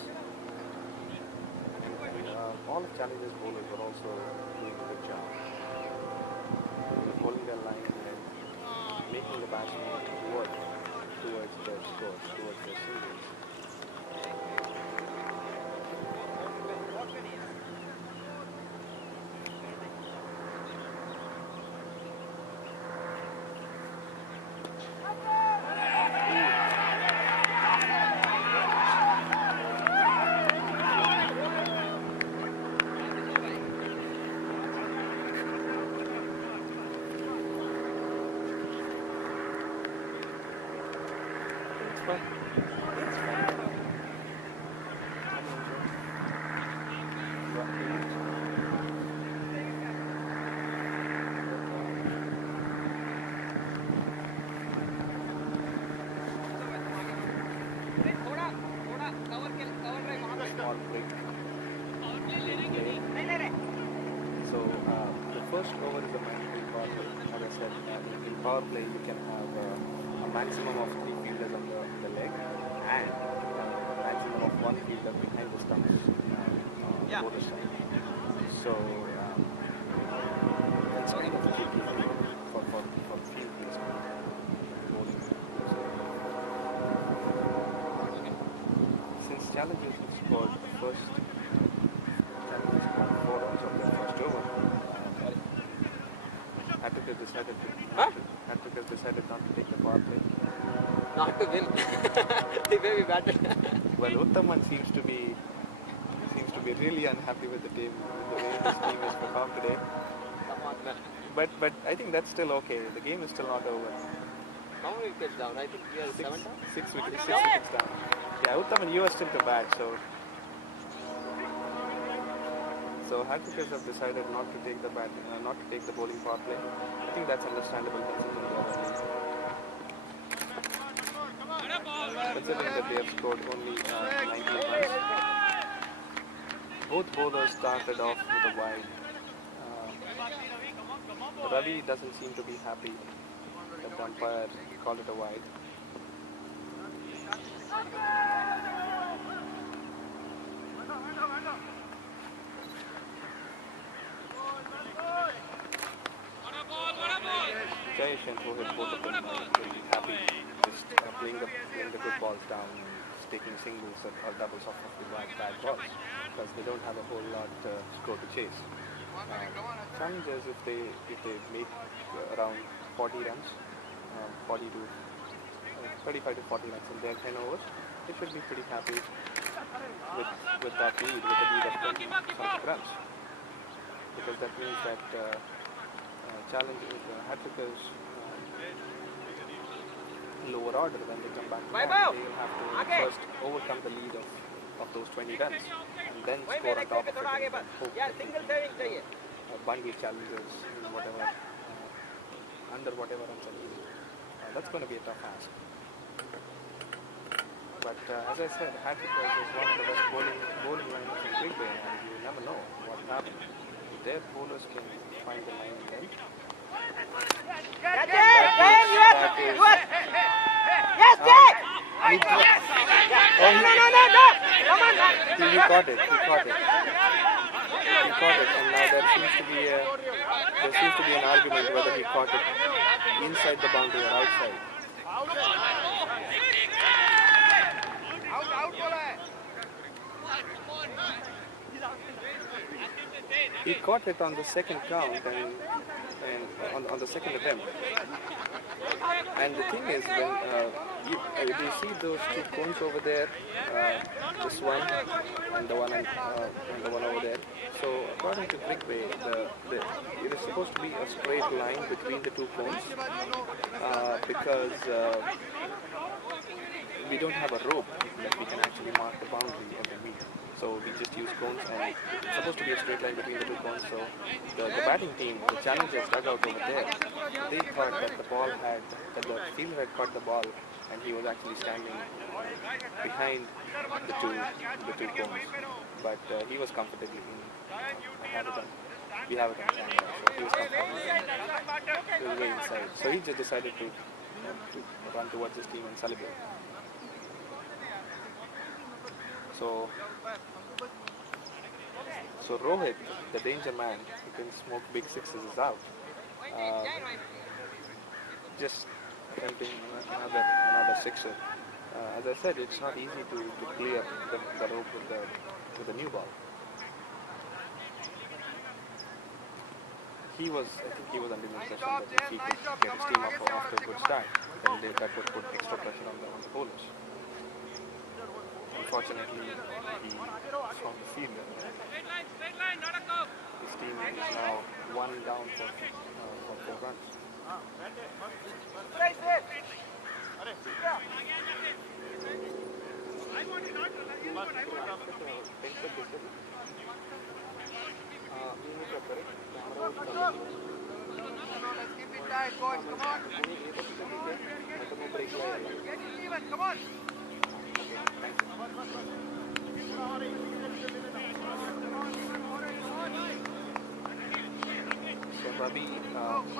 And all of Challengers bowlers were also doing a good job. Holding their line and then making the batsmen work towards their scores, towards their singles. Small break. So the first over is a mandatory power play. As I said, in power play you can have a maximum of 3 fielders on the leg and a maximum of 1 fielder behind the stumps on both side. So that's kind of tricky for field placement bowling. Since Challengers have scored the first, Challengers scored 4 runs on their first over. Hattrickers decided not to take the power play. Not to win. The way we batted. Well, Uttaman seems to be really unhappy with the team, with the way this team has performed today. Come on, man. But I think that's still okay. The game is still not over. How many wickets down? I think we are 7 down. 6 wickets down. Yeah, Uttaman, you are still to bat, so Hattrickers have decided not to take the bowling power play. I think that's understandable considering that they have scored only 19 runs. Both bowlers started off with a wide. Ravi doesn't seem to be happy that the umpire called it a wide. Jayesh and Rohit, both of them are really happy just playing the good balls down, taking singles or doubles off of the bad balls because they don't have a whole lot score to chase. Challengers, if they make around 40 runs, 40 to 35 to 40 runs in their 10 overs, they should be pretty happy with that lead, with a lead of 20 something runs, because that means that Challengers, Hattrickers, lower order when they come back to bat, they will have to first overcome the lead of those 20 runs and then score on top of it and hope that bundle Challengers in whatever under whatever runs are needed. That's going to be a tough ask. But as I said, Hattrickers is one of the best bowling lineups in Cricbay, and you never know what happens. Their bowlers can find the line and then. He caught it, and now there seems to be an argument whether he caught it inside the boundary or outside. He caught it on the second count and on the second attempt. And the thing is, when you see those 2 cones over there, this one and the one over there. So according to Cricbay, it is supposed to be a straight line between the 2 cones because we don't have a rope that we can actually mark the boundary every week. So we just use cones, and it's supposed to be a straight line between the 2 cones. So the batting team, the Challengers dugout over there, they thought that the fielder had caught the ball, and he was actually standing behind the two cones. But he was comfortably in. We have it on camera, so he was comfortably way inside. So he just decided to run towards his team and celebrate. So So Rohit, the danger man, who can smoke big sixes, is out. Just attempting another sixer. As I said, it's not easy to clear the rope with the new ball. I think he was under the impression that if he could get his team off to a good start, then that would put extra pressure on the bowlers. Unfortunately, he found the fielder. His team is now one down for 4 runs. Let's keep it tight, boys. Come on. Get it even. Come on. So Ravi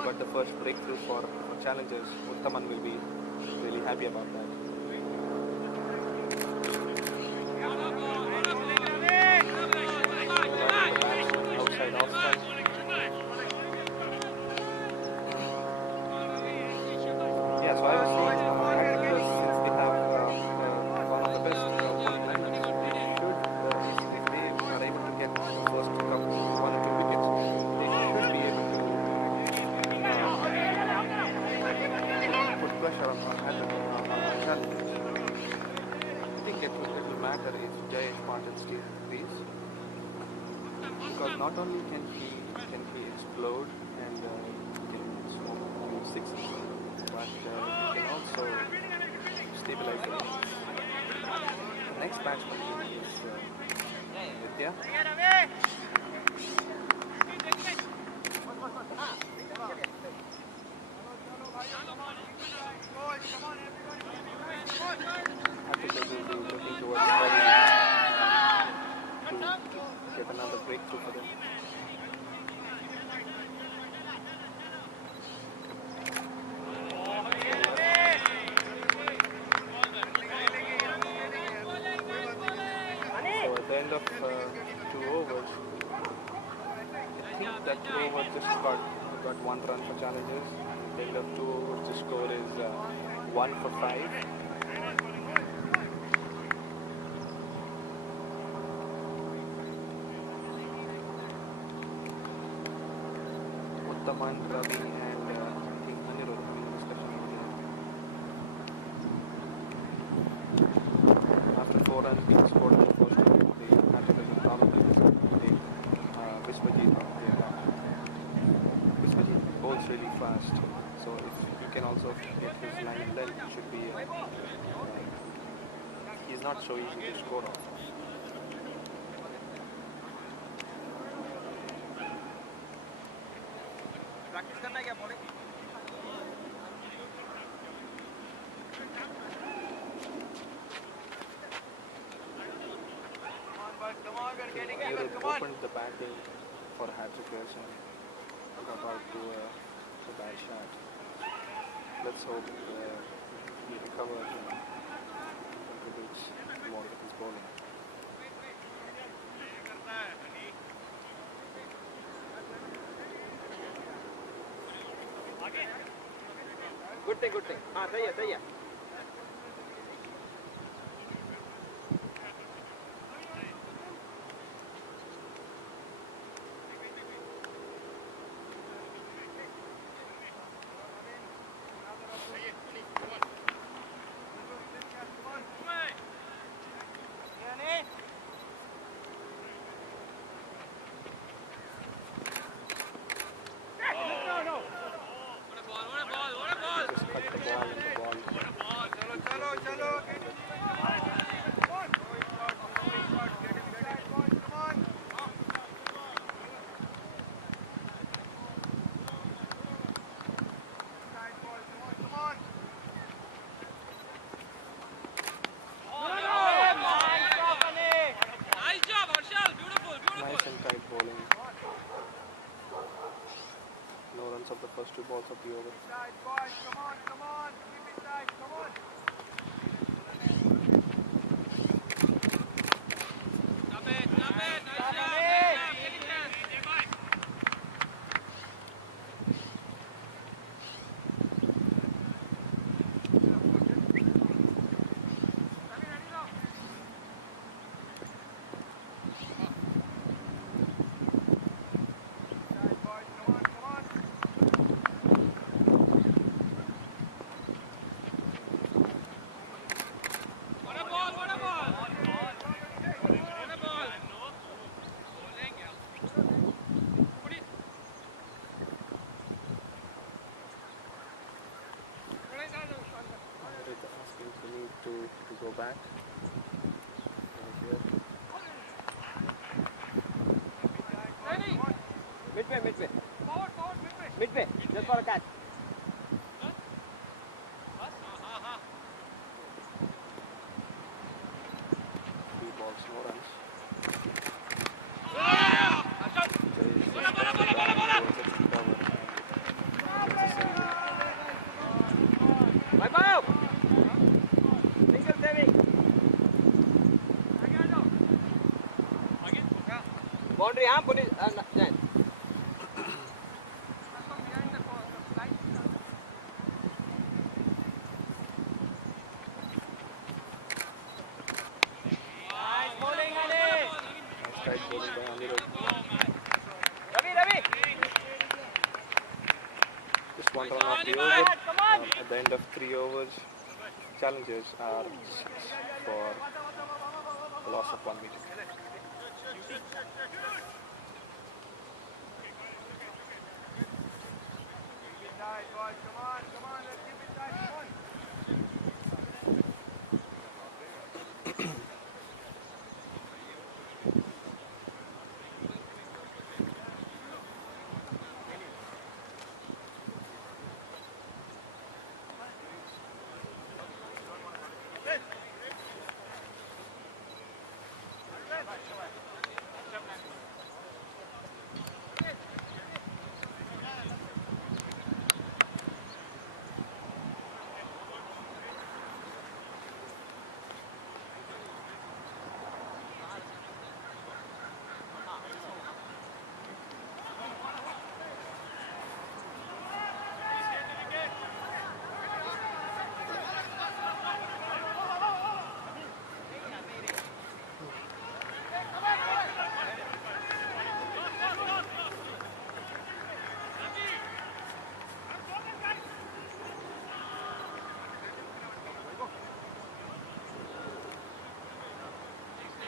got the first breakthrough for Challengers. Uttaman will be really happy about that. Outside off side. Yeah, so I was saying Hattrickers, since they have one of the best bowling lineups, they should, if they are able to get the first couple, 1 or 2 wickets, they should be able to put pressure on Challengers. I think it will matter if Jayesh Martin stays in crease, because not only can he explode and can smoke sixes, but he can also stabilize the innings. The next batsman is Vidya. Hattrickers will be looking towards Ravi to get another breakthrough for them. So at the end of 2 overs, I think that over just got 1 run for Challengers. At the end of 2 overs, the score is 1 for 5. Uttaman, Ravi and I think Anirudh having a discussion over here. After 4 runs being scored in the first over, the Hattrickers will probably take Vishwajit off their bat. Vishwajit bowls really fast, so if he can also get his line and length, he should be. He's not so easy to score off. Practice करना है क्या bowling Anirudh opened the batting for Hattrickers and got out to a bad shot. Let's hope he recovers and contributes more with his bowling. Good thing. हाँ सही है. Of the first 2 balls of the over. Come on, keep it tight, come on. Stop it, nice shot. go back. Midway. Midway, just for a catch. 3 balls, no runs. Bye. Single saving. Boundary, put it. Strike bowling by Anirudh. Ravi. Just one run off the over. At the end of 3 overs, Challengers are 6 for a loss of 1 wicket. Come on, let's keep it tight, come on.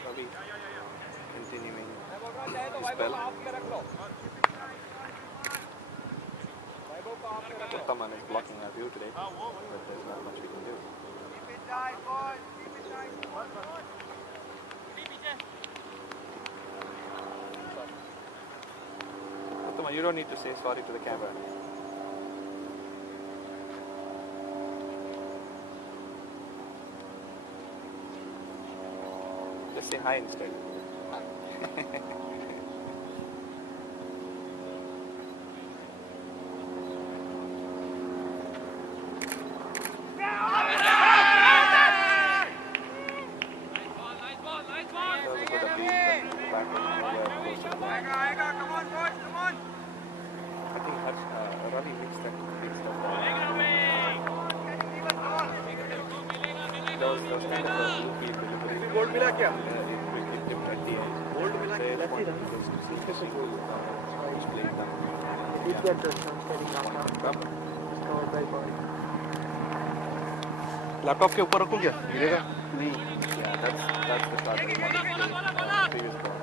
Ravi continuing his spell. Uttaman is blocking our view today, but there's not much we can do. Keep it tight, boys. Keep it tight. Uttaman, you don't need to say sorry to the camera. Just say hi instead. Come on, boys, come on. I think Ravi mixed that. That was kind of a loopy delivery. Gold मिला क्या? It dipped at the end. Gold मिला क्या? They wanted to just see who's playing them. Did get the sunsetting laptop covered by body? Laptop के ऊपर रखूं क्या? गिरेगा? नहीं. Yeah, that's the shot that he wanted to play previous ball.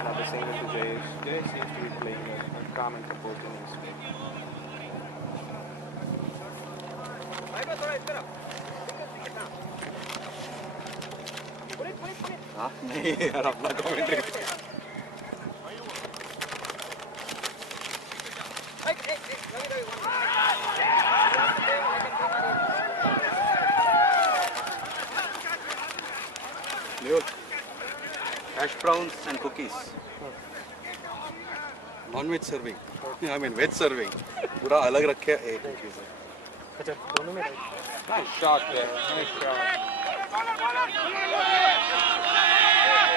Another single to Jayesh. Jayesh seems to be playing a calm and composed innings. हाँ नहीं यार अपना commentary hash browns and cookies non-veg serving I mean veg serving पूरा अलग रखे एक चीज़ है अच्छा दोनों में Nice shot there. Nice shot.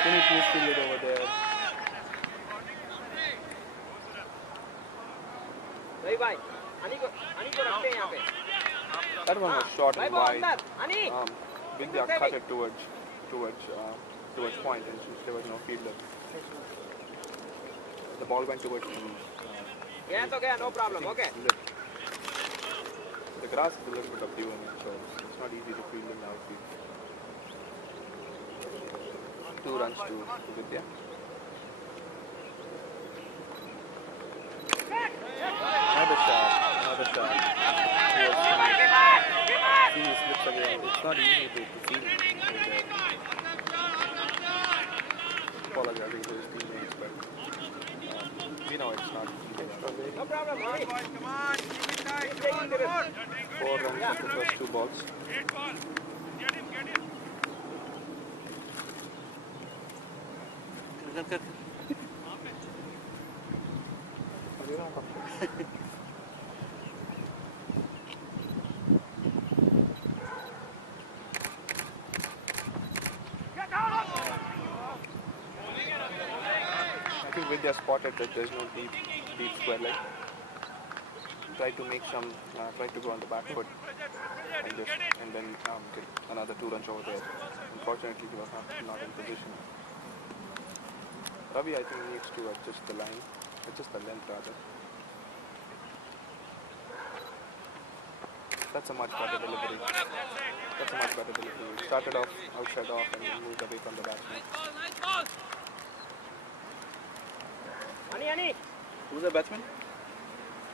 Finish midfield over there. भाई अनी को रखते हैं यहाँ पे. That one was short and wide. अनी. Vidya cut it towards point, and there was no fielder. The ball went towards the. Yes, okay, no problem. Okay. Lip. The grass is a little bit of dew in it, so it's not easy to field in the outfield. 2 runs to Vidya. Another shot. He slips again. It's not easy to see him. Apologizing to his teammates, but we know it's not easy. No problem, Mari. Come on, keep it tight. Come on, come on. 4 runs of the first 2 balls. Great ball. Get him, get him. I think Vidya spotted that there's no deep square leg. Tried to make some, tried to go on the back foot and then get another 2 runs over there. Unfortunately, he was not in position. Ravi, I think, needs to adjust the line, adjust the length rather. That's a much better delivery. That's a much better delivery. It started off outside off and then moved away from the batsman. Ani. Who's the batsman?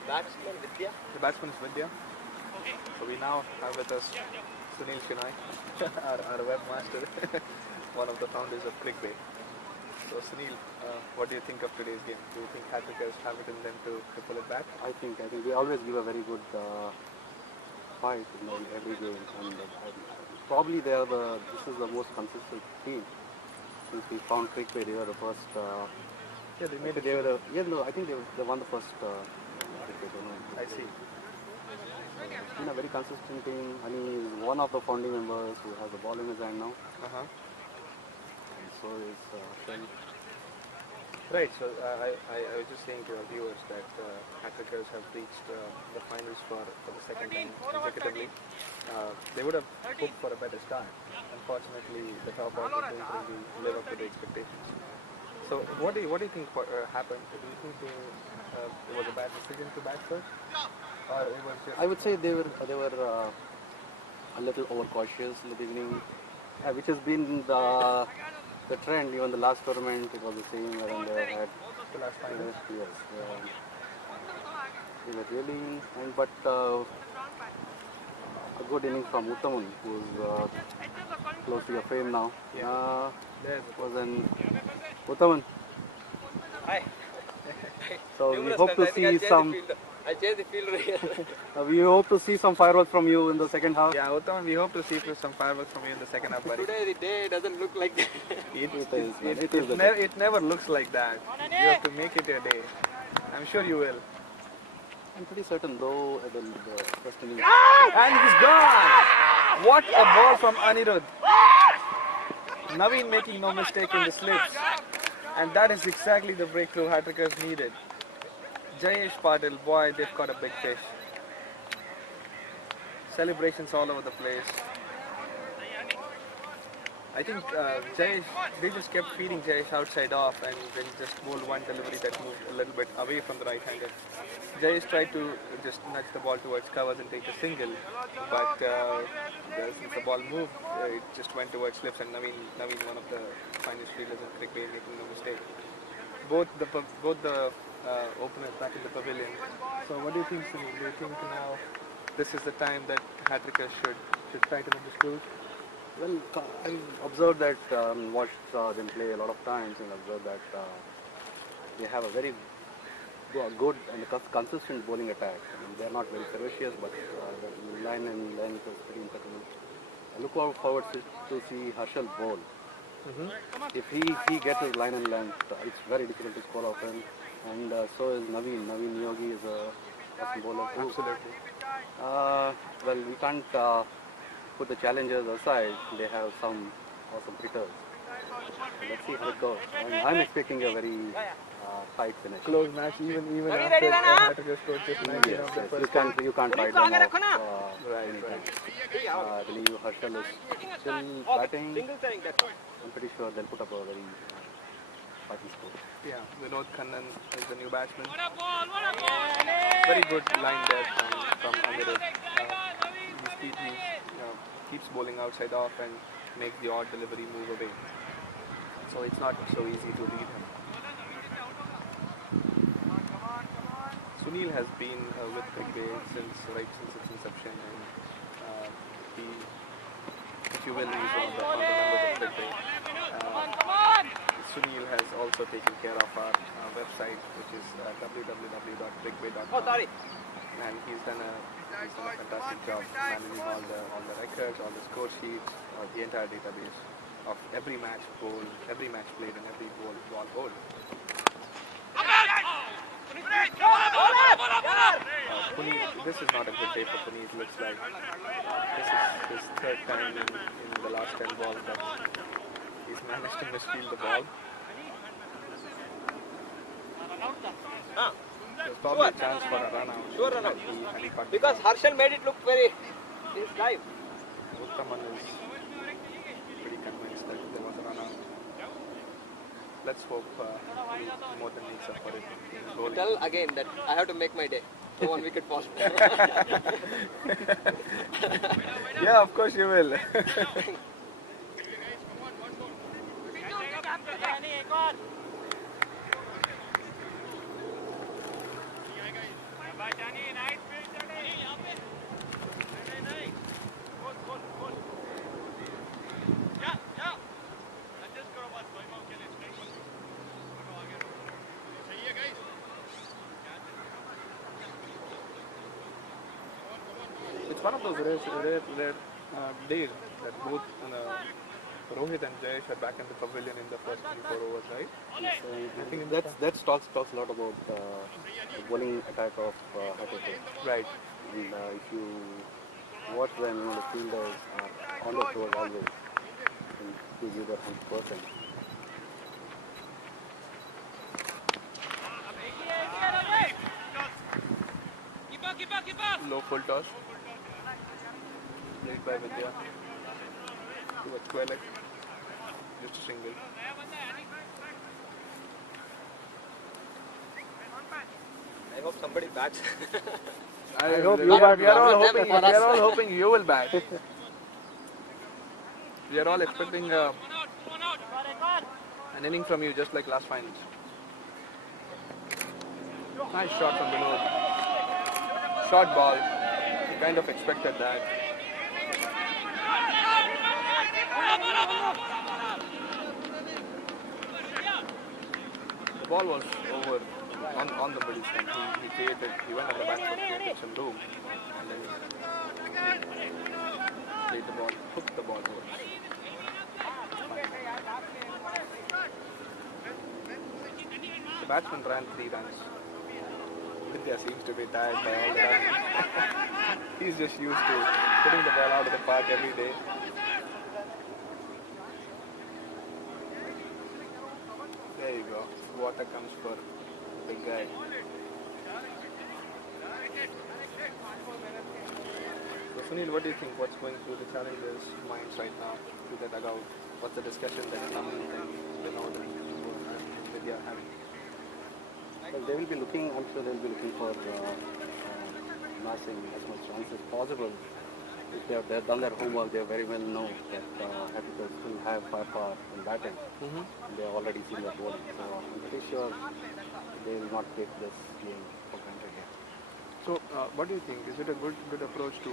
Batsman Vidya. The batsman is Vidya. So we now have with us Sunil Shenoy, our webmaster, one of the founders of Cricbay. So Sunil, what do you think of today's game? Do you think Hattrickers have it in them to pull it back? I think we always give a very good fight in every game, and probably this is the most consistent team since we found Cricbay. They were the first. Yeah, they made it. I think they won the first. I see. It's been a very consistent team. I mean, he's one of the founding members who has the ball in his hand now. And so is Shen. Right, so I was just saying to our viewers that Hattrickers have reached the finals for the second time consecutively. They would have hoped for a better start. Unfortunately, the top order didn't really live up to the expectations. So what do you think happened? Do you think it was a bad decision to bat first? Or it was just... I would say they were a little overcautious in the beginning, which has been the trend. Even the last tournament, it was the same when they had the last final? Yes. They were really, but a good innings from Uttaman, who's close to your fame now. Was an Uttaman. Hi. So we hope to see some. I chase the fielder here. We hope to see some fireworks from you in the second half. Yeah, Uttaman, we hope to see some fireworks from you in the second half, buddy. Today the day doesn't look like that. It never looks like that. You have to make it your day. I'm sure you will. I'm pretty certain though the first inning. And he's gone! What a ball from Anirudh. Naveen making no mistake in the slips. And that is exactly the breakthrough Hattrickers needed. Jayesh Patil, boy, they've got a big fish. Celebrations all over the place. I think Jayesh, they just kept feeding Jayesh outside off and then just bowled one delivery that moved a little bit away from the right-hander. Jayesh tried to just nudge the ball towards covers and take a single, but since the ball moved, it just went towards slips, and Naveen, one of the finest fielders in Cricbay, making no mistake. Both the openers back in the pavilion. So what do you think, Sunil? Do you think now this is the time that Hattrickers should try to make the screws? Well, I've observed that, watched them play a lot of times, and observed that they have a very good and consistent bowling attack. I mean, they're not very ferocious, but the line and length is pretty impeccable. I look forward to see Harshal bowl. If he gets his line and length, it's very difficult to score off him. And so is Naveen. Naveen Yogi is a awesome bowler too. Absolutely. Well, we can't put the challengers aside. They have some awesome hitters. So let's see how it goes. I'm expecting a very tight finish. Close match, even after Hattrickers scored just 19 of the first. You can't write them off Right. I believe Harshal is still batting. Single saying that. I'm pretty sure they'll put up a very fighting score. Yeah, Vinod Khannan is the new batsman. Very good line there from Anirudh. He keeps bowling outside off and makes the odd delivery move away. So it's not so easy to read him. Sunil has been with Cricbay since its inception, and Fuel is one of the members of Cricbay. Sunil has also taken care of our website, which is www.cricbay.com. Oh, sorry. And he's done a fantastic job managing all the records, all the score sheets, the entire database of every match goal, every match played, and every ball goal. Puneet, this is not a good day for Puneet. It looks like this is his third time in the last 10 balls that he's managed to misfield the ball. There's probably a chance for a run out. Sure run out. And he cut Because the ball. Harshal made it look very his dive. Uttaman is pretty convinced that there was a run out. Let's hope he more than makes up for it in bowling. Tell again that I have to make my day. So 1 wicket fall. Yeah, of course you will. It's one of those rare days that both Rohit and Jayesh are back in the pavilion in the first 3-4 overs, right? I think that talks a lot about the bowling attack of Hattrickers. Right. And if you watch them, the fielders are on the field always to give their 100%. Low full toss. Played by Vidya. Towards square leg. Just a single. I hope somebody bats. I hope we you are, bat we are all for them hoping. and for We are us. all hoping you will bat. We are all expecting an inning from you, just like last finals. Nice shot from Vinod. Short ball. We kind of expected that. The ball was over on the middle stump. He went on the back foot, created some room, and then played the ball, hooked the ball towards. The batsman ran 3 runs. Vidya seems to be tired by all the running. He's just used to putting the ball out of the park every day. There you go. Water comes for big guy. So Sunil, what do you think? What's going through the Challengers' minds right now through the dugout? What's the discussion that Naman and Vinod and Vidya are having? Well, they will be looking, I'm sure they will be looking for amassing as much runs as possible. If they have done their homework, they very well know that Hattrickers will have firepower in batting. They have already seen that bowling. So I'm pretty sure they will not take this game for granted yet. So, what do you think? Is it a good approach to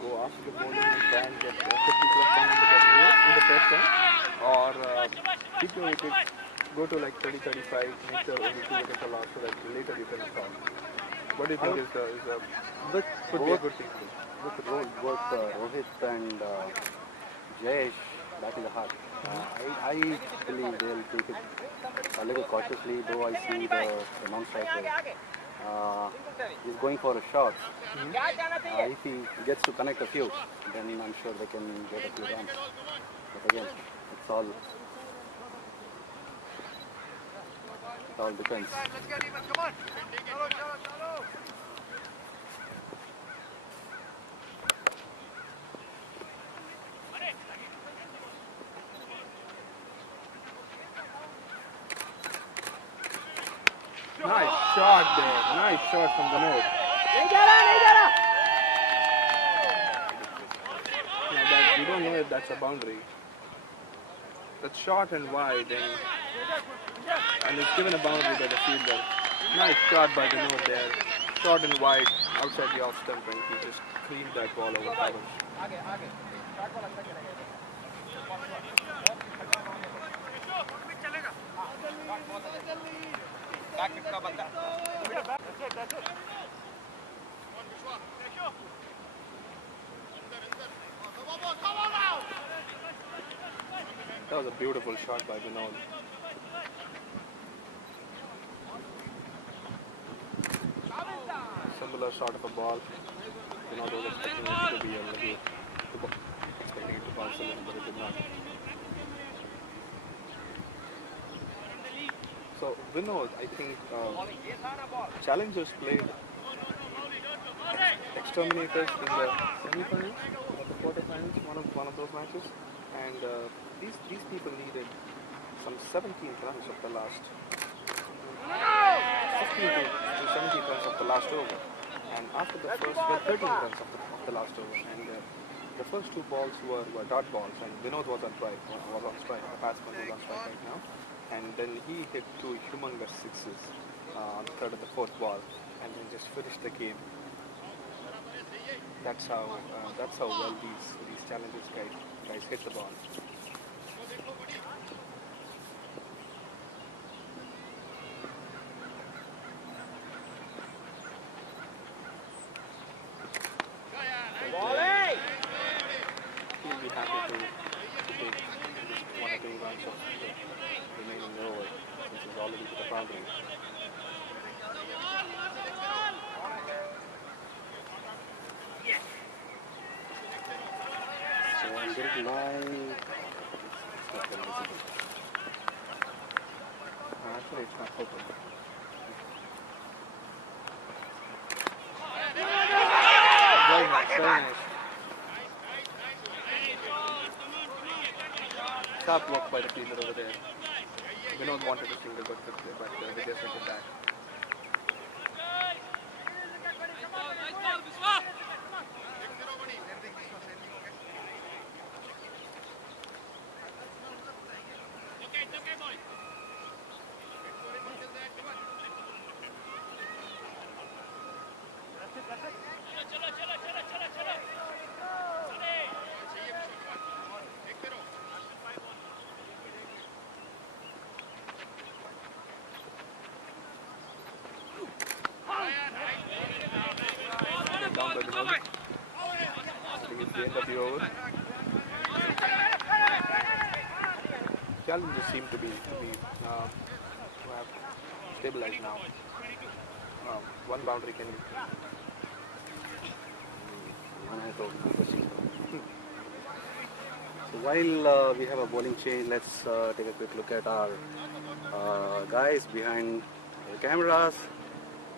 go after the bowling and try and get 50 plus runs in the first time? Or keep your wicket, go to like 30, 35, make sure only 2 wickets are lost so that later you can attack? What do you think could be a good thing to do? With both Rohit and Jayesh back in the heart, I believe they'll take it a little cautiously, though I see the non-striker is going for a shot. If he gets to connect a few, then I'm sure they can get a few runs. But again, it all depends. Let's get even, come on. Chalo. Nice shot there. Nice shot from the node. We don't know if that's a boundary. That's short and wide, and it's given a boundary by the fielder. Nice shot by the node there. Short and wide outside the off stump, and he just cleaned that ball over covers. That was a beautiful shot by Vinod. Similar sort of a ball. Vinod was expecting it to be a little, expecting it to bounce a little, but it did not. So Vinod, I think Challengers played Exterminators in the semi-finals or the quarter-finals, one of those matches, and these people needed some 17 runs of the last 15 to 17 runs of the last over, and after the first 13 runs of the last over, and the first two balls were dot balls, and Vinod was on strike, a batsman who was on strike right now, and then he hit two humongous sixes on the third and the fourth ball, and then just finished the game. That's how well these Challengers guys hit the ball. He'll be happy to take just 1 or 2 runs of the remaining over since he's already to the boundary. So I'm getting my... Actually, it's not open. Very nice, very nice. Sharp work by the fielder over there. Vinod wanted to field a good pitch there, but they just took it back. Down by Vinod. I think it's the end of the over. Challengers seem to have stabilized now. One boundary can. So while we have a bowling change, let's take a quick look at our guys behind the cameras.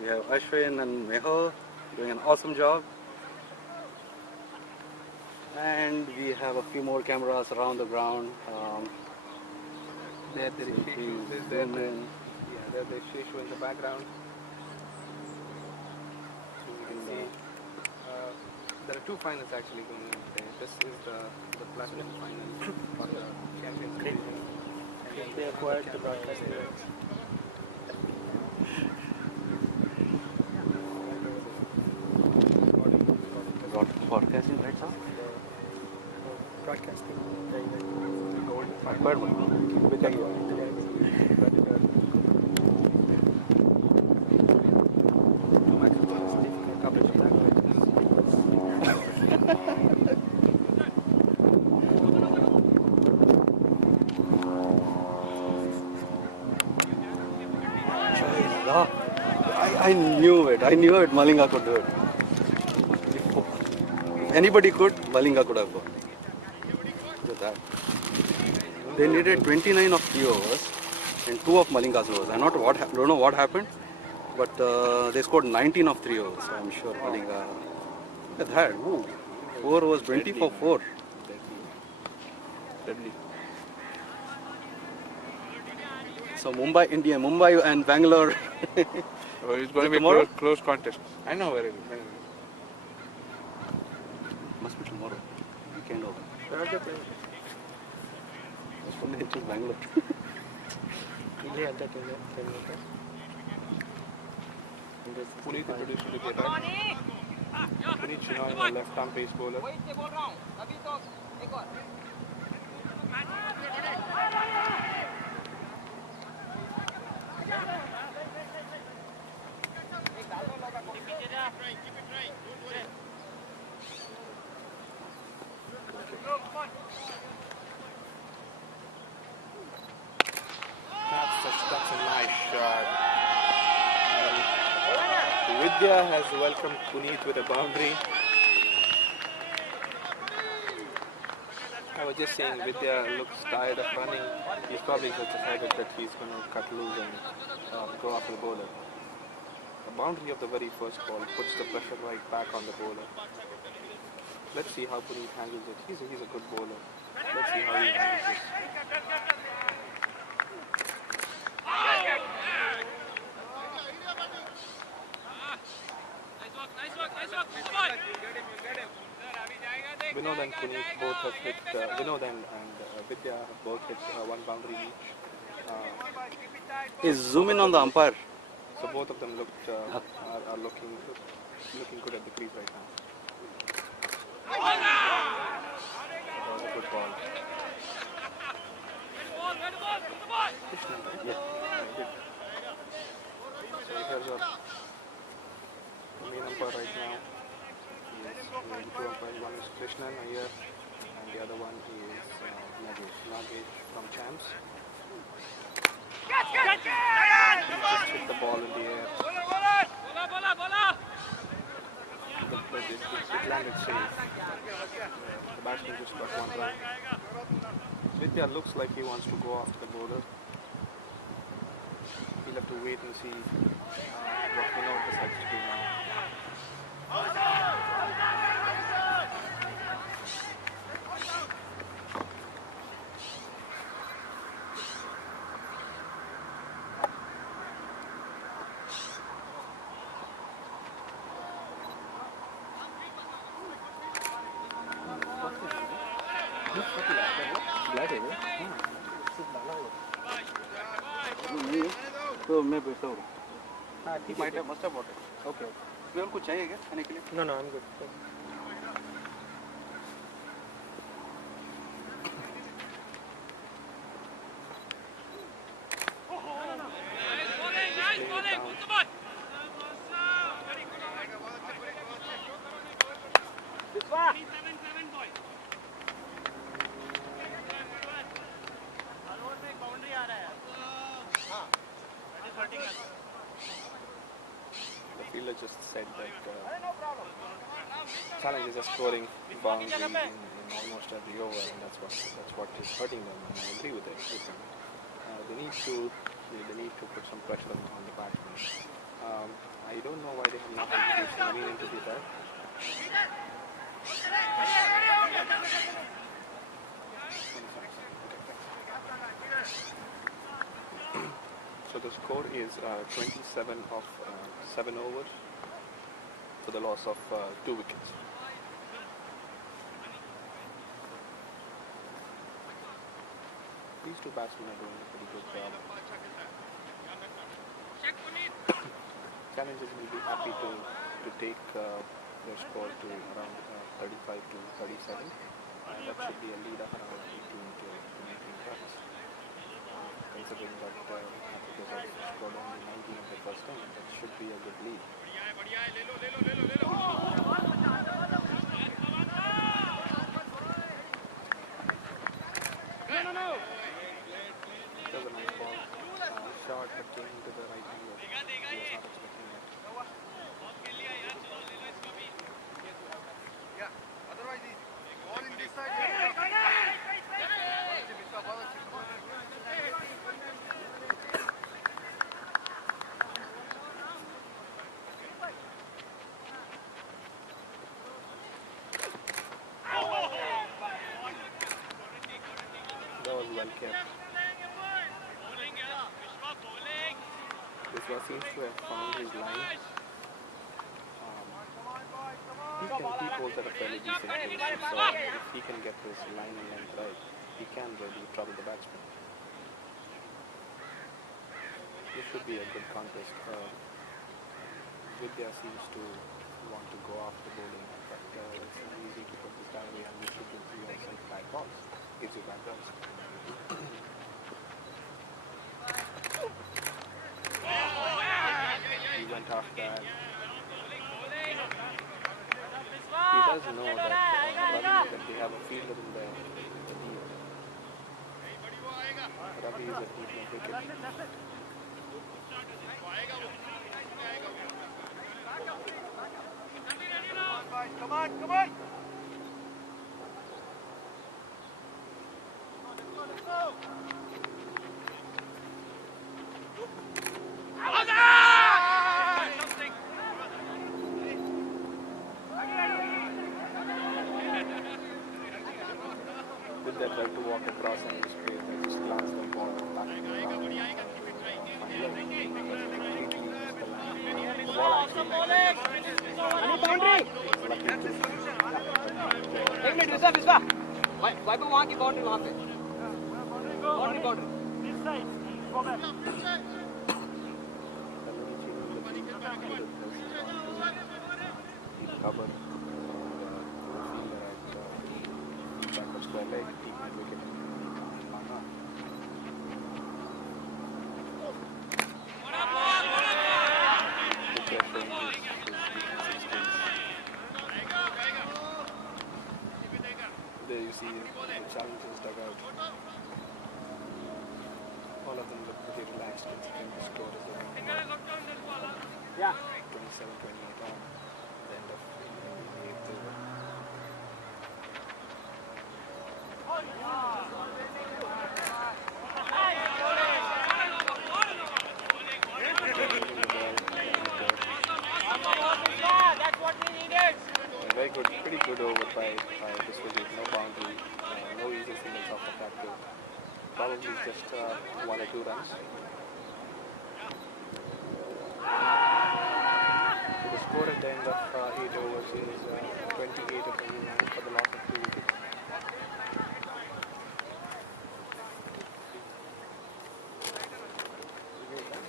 We have Ashwin and Mehul doing an awesome job. And we have a few more cameras around the ground. There is Shishu. There's Shishu in the background. So you can see there are 2 finals actually going on today. This is the platinum final for the Champions Division. And they acquired the broadcasting rights. Broadcasting rights, huh? Broadcasting. Acquired one. Which are you? I knew it. Malinga could do it. If anybody could, Malinga could have gone. Look at that. They needed 29 of 3 overs and 2 of Malinga's overs. I don't know what happened, but they scored 19 of 3 overs. So I'm sure Malinga. Look at that. Ooh. 4 overs, 20 for 4. Deadly. So Mumbai and Bangalore. Oh, it's going to be tomorrow? a close contest. I know where it is. Must be tomorrow. Weekend over. Where are they playing? It's from the Bangalore. Puneet introduced to the game. Puneet Chinoy, a left-arm pace bowler. That's a nice shot. Vidya has welcomed Puneet with a boundary. I was just saying Vidya looks tired of running. He's probably just decided that he's going to cut loose and go after the bowler. The boundary of the very first ball puts the pressure right back on the bowler. Let's see how Puneet handles it. He's a good bowler. Let's see how he handles this. Vinod and Puneet both have hit, Vinod and Vidya have both hit one boundary each. Is zoom in on the umpire. So both of them looked, are looking good at the crease right now. That was a good ball. Yeah. So here's your main umpire right now. The two umpires, one is Krishnan here and the other one is Nagesh from Champs. He just hit the ball in the air. It landed safe. The batsman just got one run. Vidya looks like he wants to go after the bowler. He'll have to wait and see what Vinod decides to do now. तो मैं पूछता हूँ must have bought it okay मेरे को कुछ चाहिए क्या खाने के लिए No, I'm good. The fielder just said that Challengers are scoring boundaries in almost every over, and that's what is hurting them. And I agree with it. They need to put some pressure on the batsmen. I don't know why they have not introduced Naveen into the attack. So the score is 27 of 7 overs for the loss of 2 wickets. These two batsmen are doing a pretty good job. Challengers will be happy to take their score to around 35 to 37. That should be a lead of around 18 to 19 runs. Considering that Hattrickers have scored only 19 in the first inning, that should be a good lead. That was a nice ball. Shot that came into the right angle. He was not expecting it. Otherwise, ball in this side. That was well kept. Vishwa seems to have found his line. He holds at a fairly decent pace, so if he can get his line and length right, he can really trouble the batsman. This should be a good contest. Vidya seems to want to go after bowling, but it's not easy to put this guy away, and you should do 3 or 5 balls. Gives you bad runs. that he does know that that they have a fielder in the deep. Ravi is a deep wicket. Come on, come on! Let's go! With that try to walk across and just play, they just glance the ball back. The ball actually boundary. एक minute विश्वा विश्वा wiper वहाँ की boundary वहाँ पे boundary boundary This side. Go back. He'll cover the fielder at backward square leg, deep mid wicket. There you see the Challengers dugout. All of them look pretty relaxed considering the score is around 27-28 on the end of the 8th over. That's what we needed. Very good, pretty good over by this wicket. No boundary, no easy singles off the captain. Probably just 1 or 2 runs. So the score at the end of 8 overs is 28 or 29 for the loss of 2 wickets.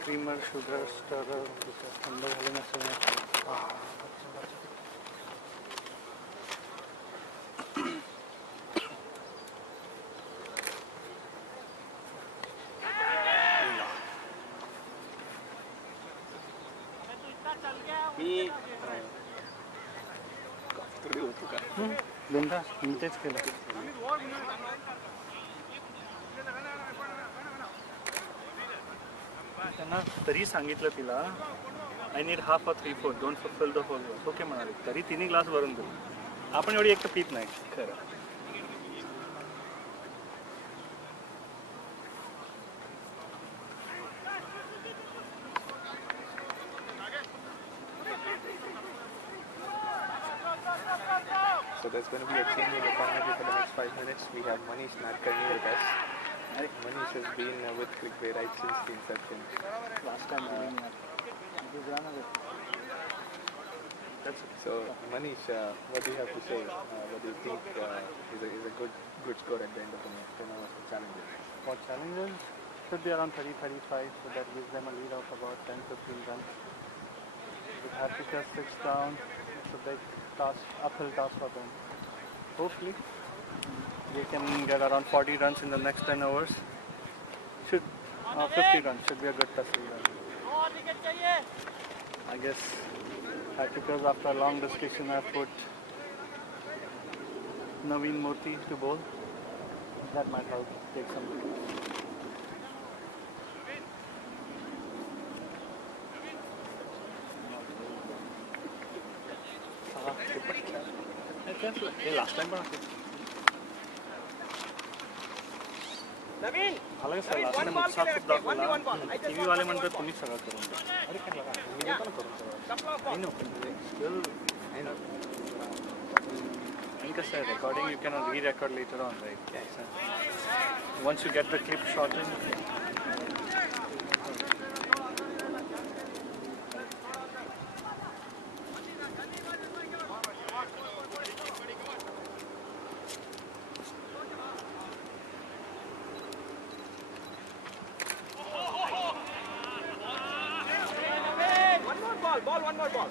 Creamer, sugar, stirrer, ठंडा होने से बिंदास नीचेच केलं त्यांना तरी सांगितलं तिला I need half or 3/4 don't fulfil the whole glass okay म्हणाले तरी तिन्ही ग्लास भरून दिले आपण एवढी एक तर पीत नाही खरं So there's going to be a change in the commentary for the next 5 minutes. We have Manish Nadkarni with us. Manish has been with Cricbay right since the inception. last time So Manish, what do you have to say? What do you think is a good score at the end of the next 10 hours for Challengers? for Challengers should be around 30-35, so that gives them a lead of about 10-15 runs. With Hattrickers 6 down, it's a big task, uphill task for them. Hopefully, they can get around 40 runs in the next 10 hours. 50 runs should be a good tussle. I guess Hattrickers, after a long discussion, have put Naveen Murthy to bowl. That might help take some wickets. Last time Naveen, అలాగే sir last time ఒకసారి దాకా TV వాళ్ళే म्हणतात तुम्ही सगळं करून द्या अरे काय लगा मी पण करून I know still I know and कसं आहे recording you can re-record later on right once you get the clip shortened one more ball.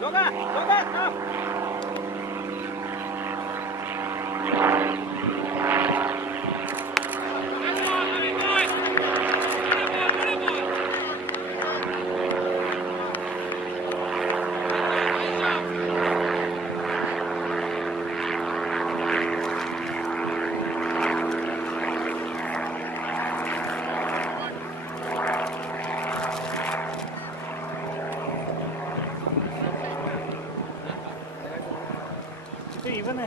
Loga, come. even है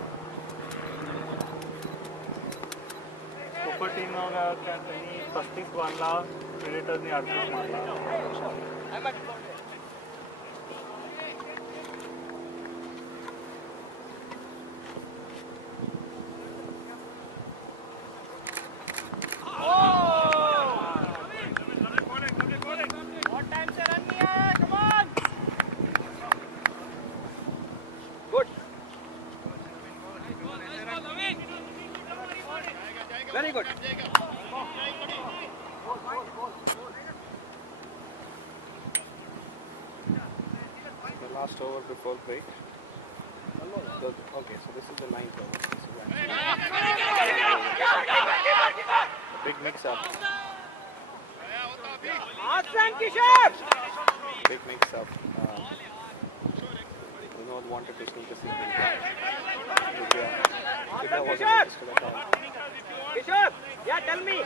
Cupertino का कैंटनी फस्टिंग वाला प्रेडेटर्स ने आउटपुट मारा Very good. The last over before break. Okay, so this is the 9th over. This is a big mix-up. Awesome, Kishore! Big mix-up. Vinod wanted to sneak a single. That wasn't interested at all. Kishore, yeah, tell me.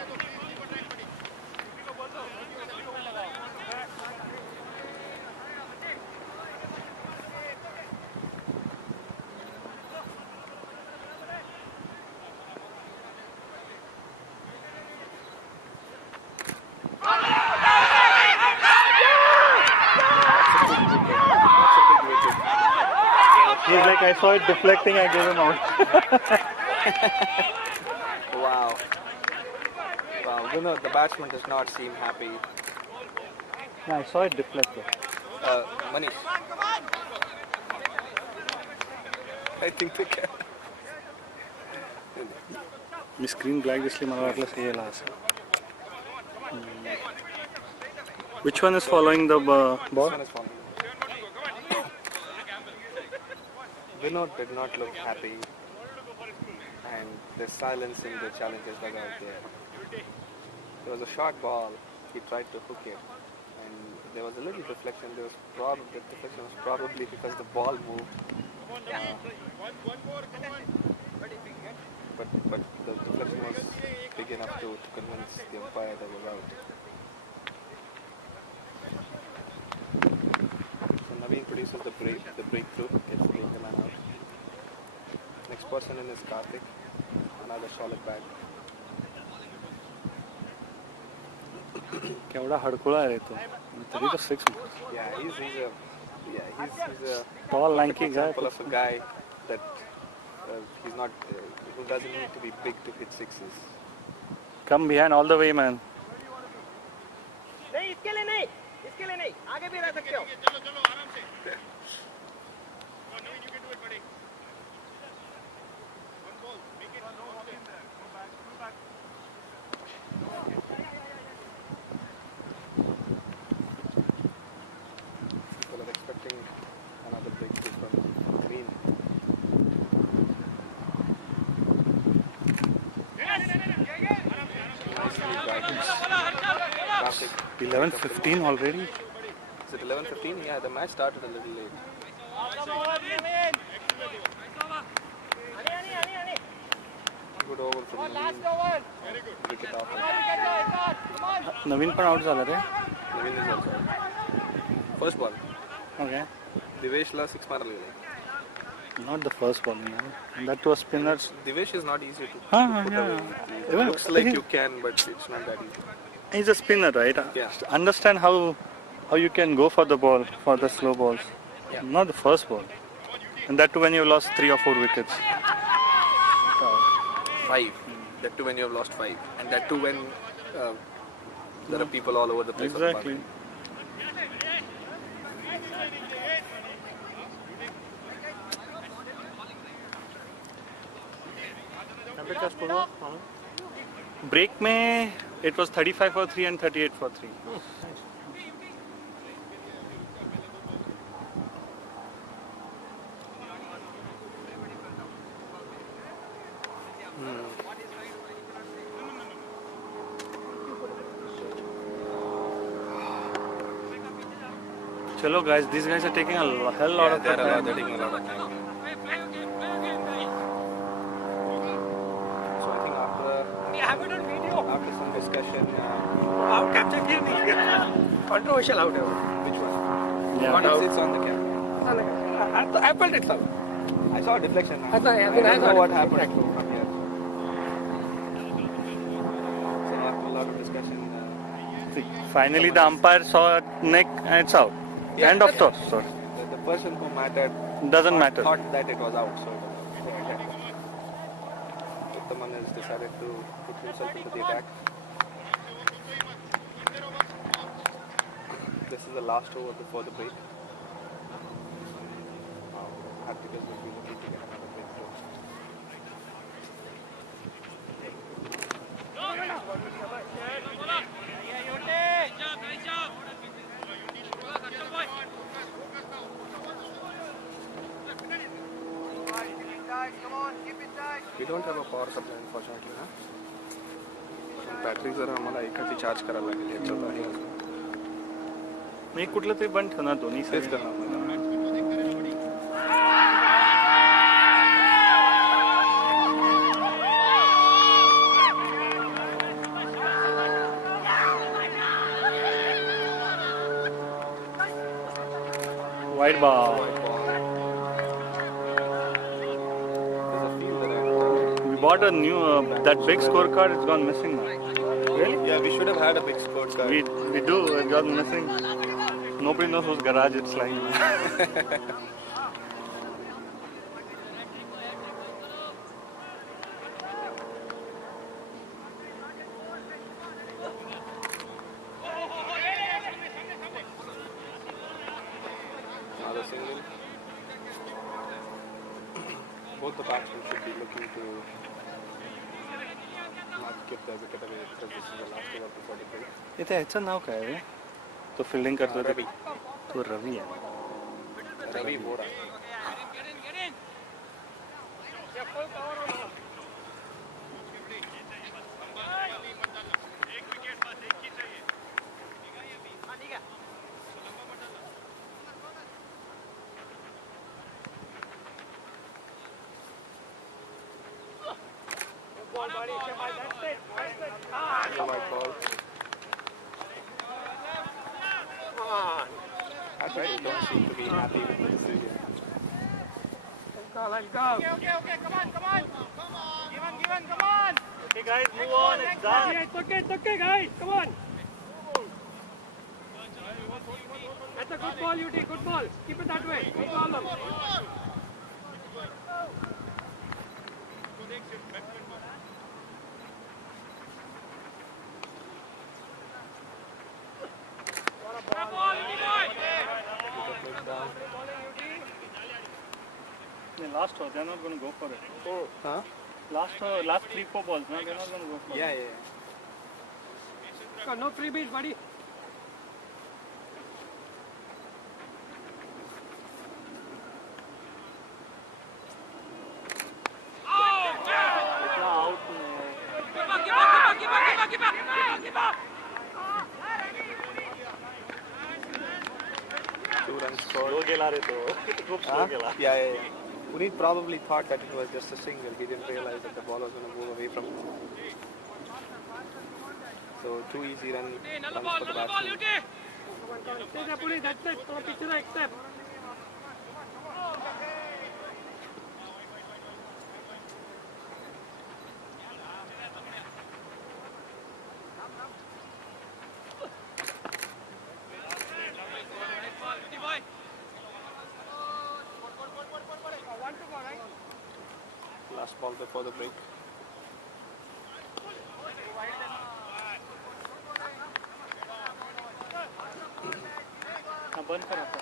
He's like, I saw it deflecting, I gave him out. Wow. Wow, Vinod, the batsman does not seem happy. Yeah, I saw it deflect though. Manish. I think they can. My screen black इसलिए मला वाटलं सही आहे last. Which one is following the ball? This one is following. Vinod did not look happy, and there's silence in the Challengers dugout there. There was a short ball, he tried to hook it, and there was a little deflection. The deflection was probably because the ball moved. But the deflection was big enough to convince the umpire that was out. So Naveen produces the breakthrough, gets the man out. Next person in is Karthik, another solid bat. केवढा हडकुळा आहे रे तो तरी तो 6 Yeah, he's a tall lanky guy example of a guy that he's not who doesn't need to be big to hit sixes. come behind all the way man नहीं इसके लिए नहीं आगे भी रह सकते हो People are expecting another breakthrough from Green. Nicely guided. Karthik. 11:15 already. Is it 11:15? Yeah, the match started a little late. Good over from Naveen. Pick it off. नवीन पण आउट झाला रे Naveen is also out. First ball. okay Diveshla 6 marali. not the first ball man. that was spinners Divesh is not easy to हाँ put yeah away. It Even- looks like you can, but it's not that easy. he's a spinner right Yeah. understand how you can go for the ball for the slow balls Yeah. not the first ball and that too when you lost 3 or 4 wickets 5. That too when you have lost 5. And that too when there are people all over the place. exactly break में it was 35 for 3 and 38 for 3 Chalo guys, these guys are taking a hell lot of they're time. taking a lot of time. So I think after some discussion, out capture kill me controversial out which one? Yeah. It's on the camera. I felt it sir I saw a deflection. I thought- I mean, I don't know thought- what happened exactly. from here. So after a lot of discussion, See, finally the umpire saw a neck and it's out. yeah, End of yeah. story. The person who mattered Doesn't matter. thought that it was out. So Uttaman has decided to put himself into the attack. This is the last over before the break. Hattrickers will be looking to get another breakthrough. We don't have a power supply unfortunately, huh? Battery जरा आम्हाला एखादी charge करायला लागेल याच्यात आहे मी कुठलं तरी बंद ठेवणार दोन्ही तेच side. करणार मला. Wide ball. There's a feel that We bought a new that big scorecard. It's gone missing now. Really? yeah, we should have had a big scorecard. We do. It got missing. Nobody knows whose garage it's lying in. Another single. Both the batsmen should be looking to not give their wicket away because this is the last over before the break. इथे ह्याचं नाव काय आहे? तो fielding करतो ते. Ravi. तो रवी आहे. Ravi Bora. White ball. Hattrickers don't seem to be happy with the decision. Let's go. Okay, come on. Give on, come on. Okay guys, move on. It's done. Yeah, it's okay, guys. Come on. That's a good ball, UT. Good ball. Keep it that way. No problem. Wicket down. The last one, they're not going to go for it. Huh? Last 3-4 balls, no, they're not going to go for Yeah, it. yeah. No freebies, buddy. Two runs scored. Slow गेला रे तो. खूप slow गेला. Yeah. Puneet probably thought that it was just a single. He didn't realize that the ball was going to move away from him. So 2 easy runs for the batsman. Stay there, Puli. That's it. Throw pitch to the except. Last ball before the break. हाँ बंद करा था.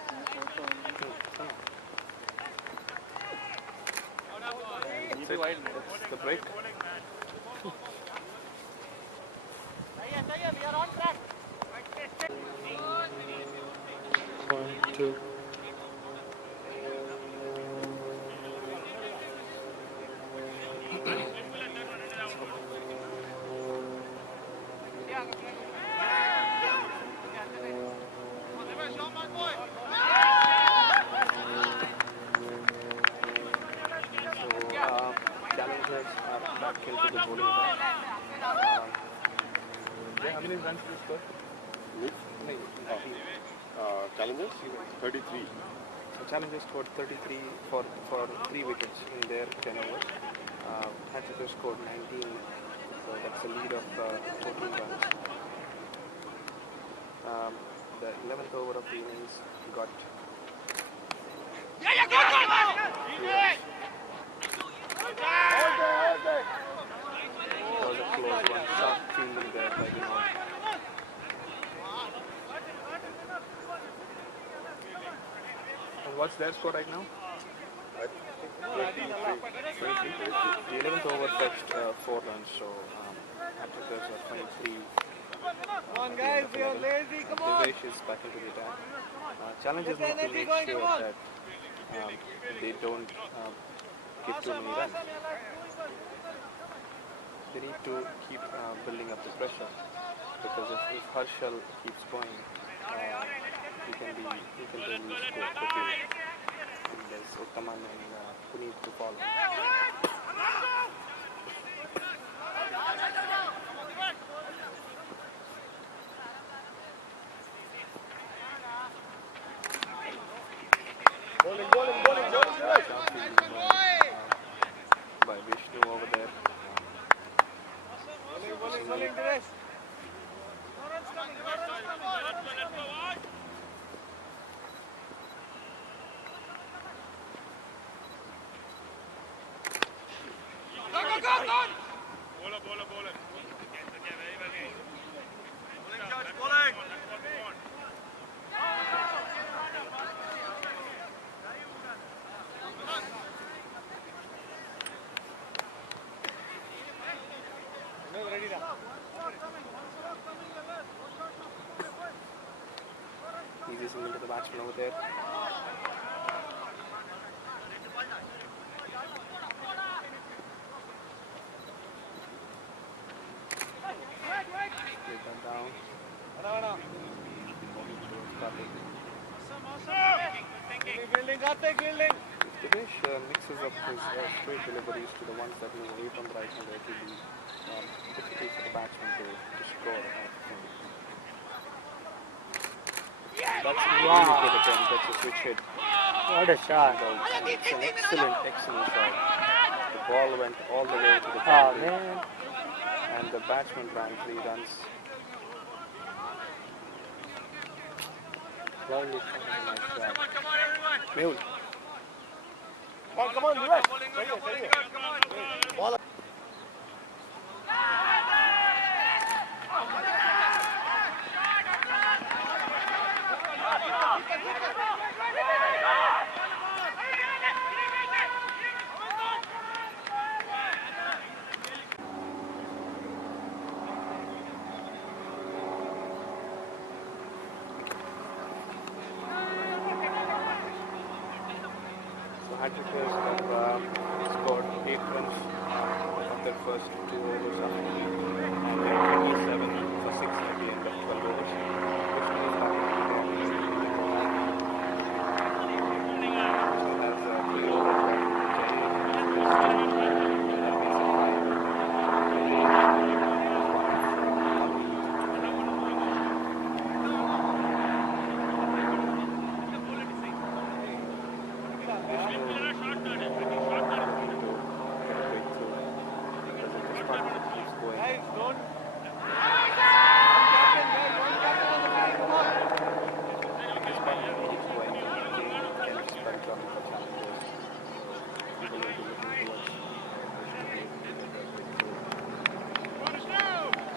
That's it. That's the break. We are on track. 1, 2. Challengers are back into the bowling side. How many runs did you score? Challengers? 33. Challengers scored 33 for 3 wickets in their 10 overs. Hattrickers scored 19, so that's a lead of 14 runs. The 11th over of the innings got 2 runs. That was a close one, sharp fielding there by Vinod. And what's their score right now? 23. The 11th over fetched 4 runs, so Hattrickers are 23. Come on, guys, you're lazy. Come on. Divesh is back into the attack. Challengers need to make sure that they don't give too many runs. They need to keep building up the pressure, because if Harshal keeps going, he can really score quickly. And there's Uttaman and Puneet to follow. Bowling, By Vishnu over there. Bowling to this. Easy single to the batsman over there. Get that down. Fielding, Karthik, fielding. If Dinesh mixes up his straight deliveries to the ones that move away from the right hand, it will be difficult for the batsman to score. That's a really good attempt. That's a switch hit. What a shot. It's an excellent shot. The ball went all the way to the Oh boundary, man. and the batsman ran 3 runs. Lovely shot. Nice shot. Mehul. Come on, Divesh. Ball. Hattrickers have scored 8 runs on their first 2 overs and they're 27 for 6 at the end of 12 overs. Which means that has 3 overs Guys, don't.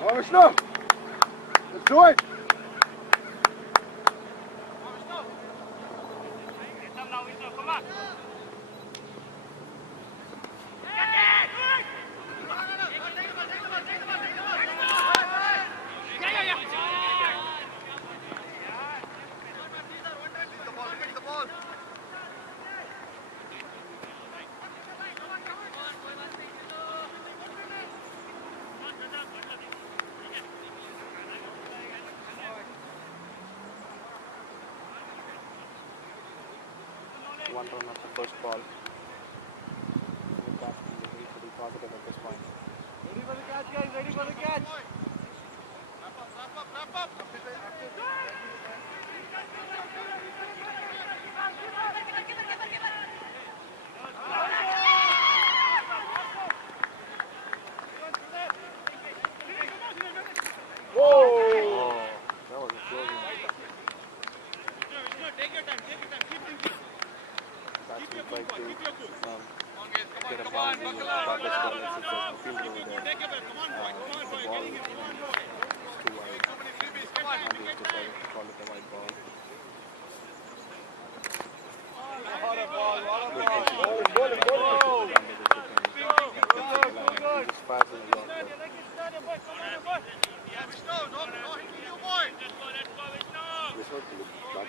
Oh, Vishnu! Let's do it! Come on. One run of the first ball. The batsman is pretty positive at this point. Ready for the catch, guys. Ready for the catch. Wrap up.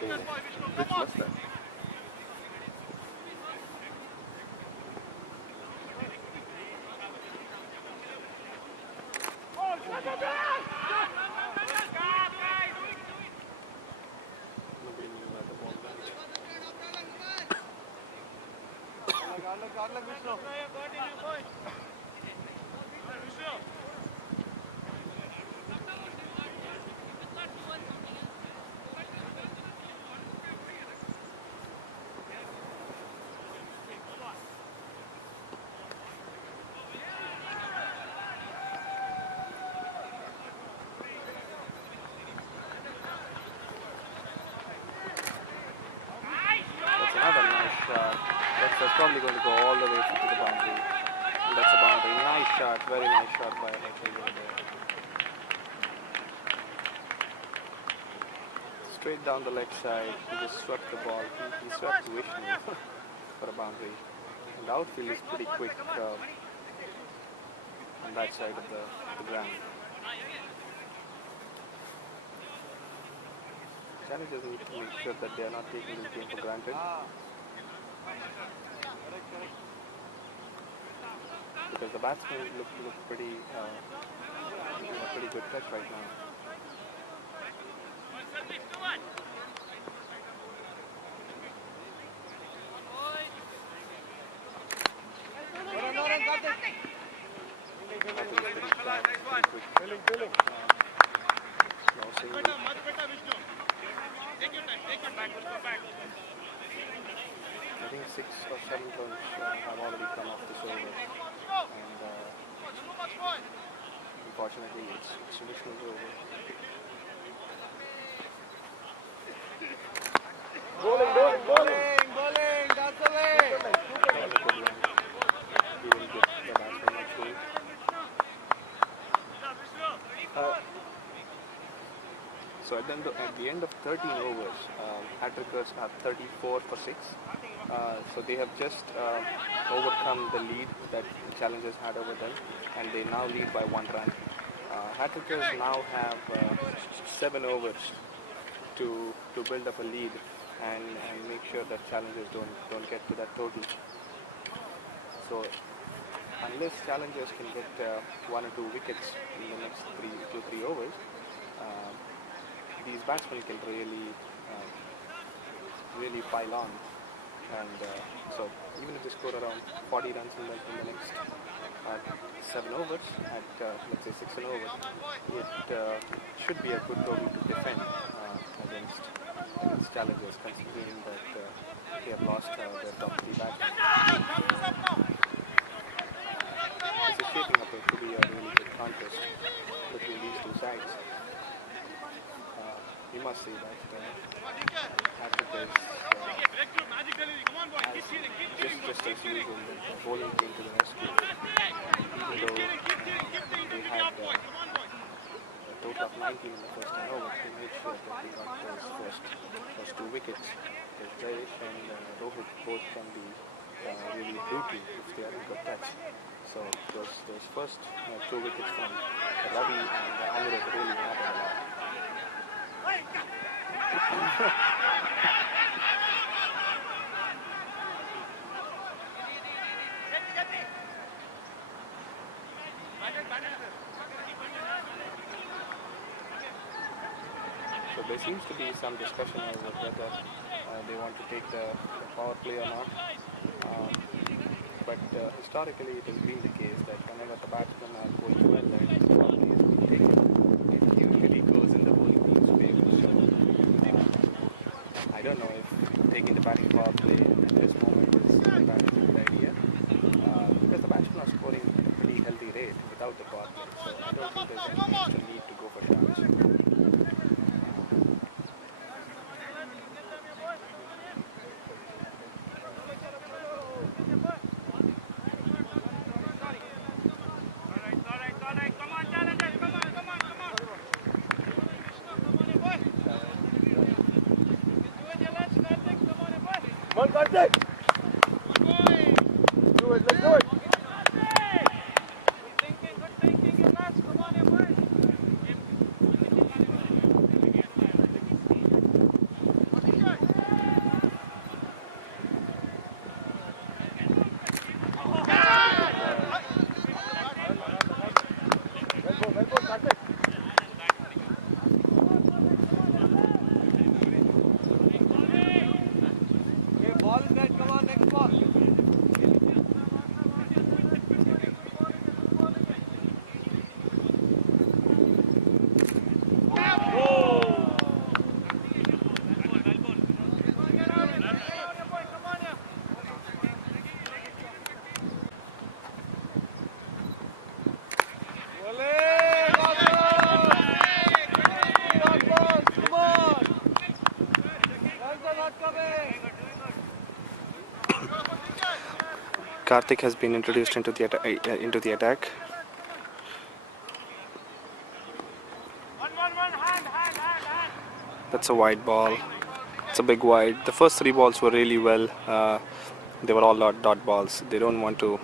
looking rich mustache. Nobody knew where the ball went. Good luck, Vishnu. That's another nice shot. That's probably going to go all the way to the boundary. And that's a boundary. Nice shot. Very nice shot by Hattrickers there. Straight down the leg side. He just swept the ball. He swept Vishnu for a boundary. And the outfield is pretty quick on that side of the ground. Challengers need to make sure that they are not taking this game for granted. Because the batsmen look pretty in a pretty good touch right now. Slow single. I think 6 or 7 runs have already come off this over, and unfortunately it's Vishnu's over. Bowling, that's the way. That was a good run. He will get the batsman actually. So at the end of 13 overs, Hattrickers are 34 for 6. So they have just overcome the lead that the Challengers had over them, and they now lead by 1 run. Hattrickers now have 7 overs to build up a lead and make sure that Challengers don't get to that total. So unless Challengers can get 1 or 2 wickets in the next 2-3 overs, these batsmen can really pile on, and so even if they score around 40 runs in the next 7 overs at let's say 6 an over, it should be a good total to defend against Challengers, considering that they have lost their top 3 batsmen. This is shaping up to be a really good contest between these 2 sides. We must say that Hattrickers just as usual, the bowling came to the rescue. Even though they had a total of 19 in the first 10 overs, they made sure that they got those first 2 wickets. Because Jayesh and Rohit both can be really brutal if they are in good touch. So those first 2 wickets from Ravi and Amrit really mattered a lot. So there seems to be some discussion over whether they want to take the power play or not. But historically it has been the case that whenever the batsmen are going well, then the power play is being taken. It usually goes in the bowling team's favor. So I don't know if taking the batting power play at this moment is a good idea. Because the batsmen are scoring at a pretty healthy rate without the power play. So I don't think there's any extra need to go for shots. Come on, Karthik! Do it, let's do it! Good thinking, lads. Come on, boys. Karthik has been introduced into the attack. That's a wide ball. It's a big wide. The first 3 balls were really well. They were all dot balls. They don't want to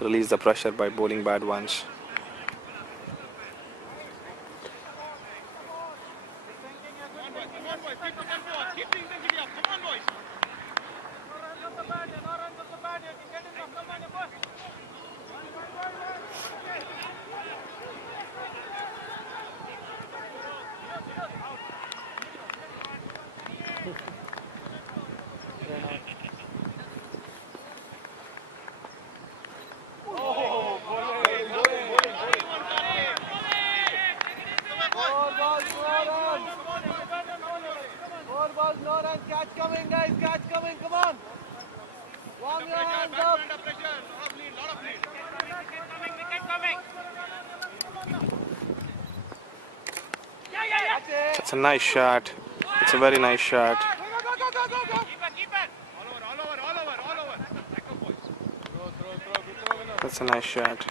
release the pressure by bowling bad ones. Catch coming, guys, catch coming, come on. Warm your hands up. Wicket coming. That's a nice shot. It's a very nice shot. Keep it. All over. That's a nice shot.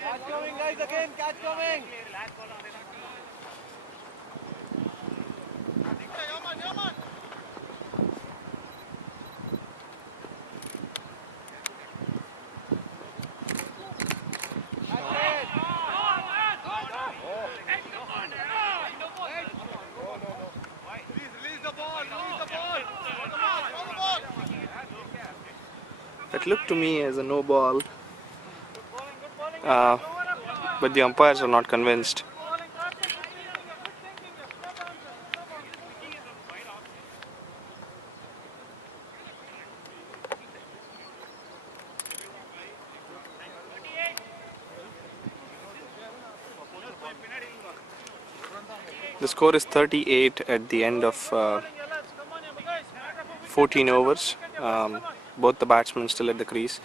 Catch coming, guys, again, catch coming. That looked to me as a no ball, but the umpires are not convinced. The score is 38 at the end of 14 overs. Both the batsmen still at the crease.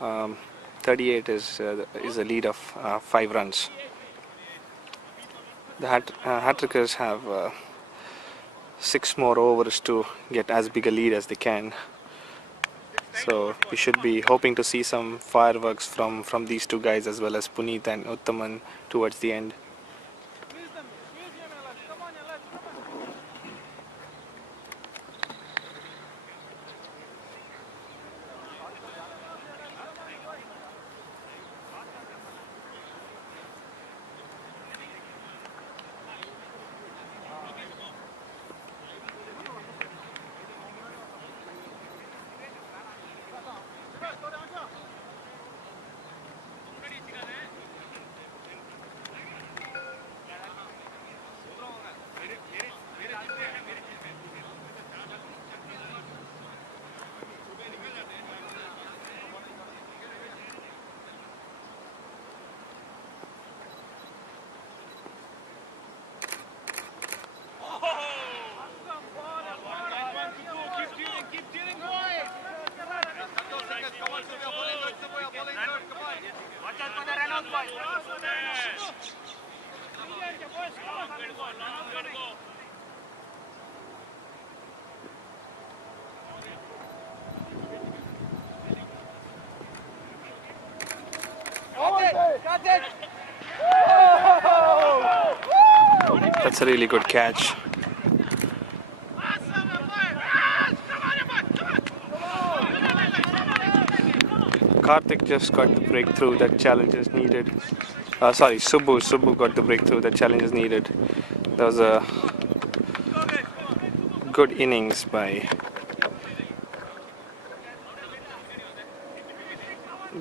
38 is a lead of 5 runs. The Hattrickers have 6 more overs to get as big a lead as they can. So we should be hoping to see some fireworks from these 2 guys as well as Puneet and Uttaman towards the end. That's a really good catch. Karthik just got the breakthrough that Challengers needed. Subbu got the breakthrough that Challengers needed. That was a good innings by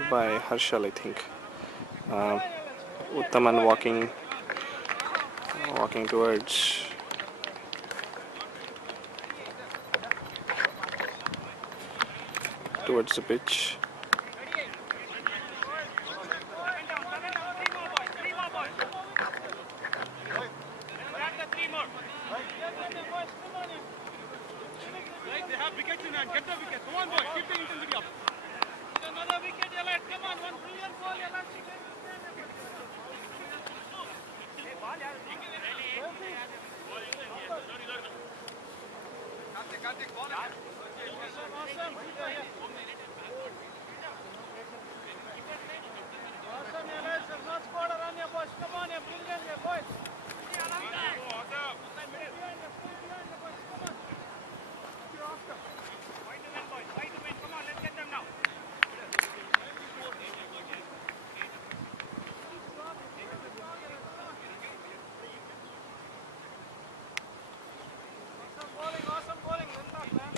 Harshal, I think. Uttaman walking towards the pitch. They have wickets in hand. Get the wicket. Come on, boys. Keep the intensity up. Another wicket, Yalad. Come on. One brilliant ball, Yalad. Awesome, Elias. There's no squad around here, boys. Come on here, bring them here, boys. Awesome bowling. Impact, man.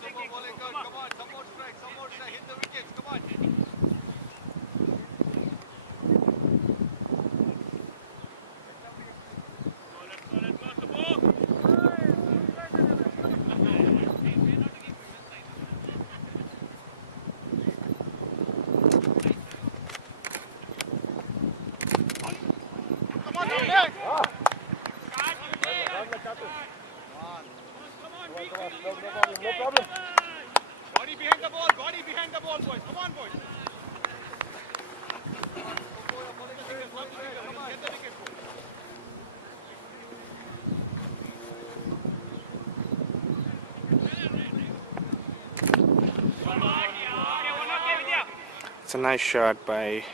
Super bowling, good. Come on, some more strike, hit the wickets, come on. Body behind the ball, boys. Come on, boys. Get the wicket. It's a nice shot by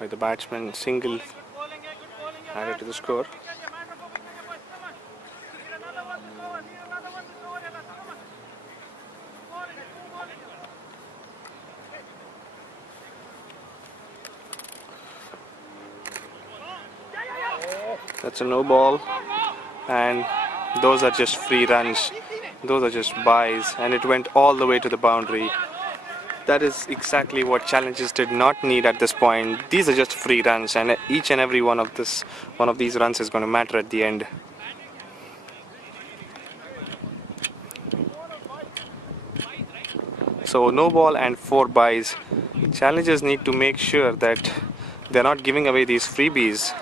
the batsman. Single added to the score. That's a no ball, and those are just free runs. Those are just byes, and it went all the way to the boundary. That is exactly what Challengers did not need at this point. These are just free runs, and each and every one of these runs is going to matter at the end. So no ball and 4 byes. Challengers need to make sure that they're not giving away these freebies.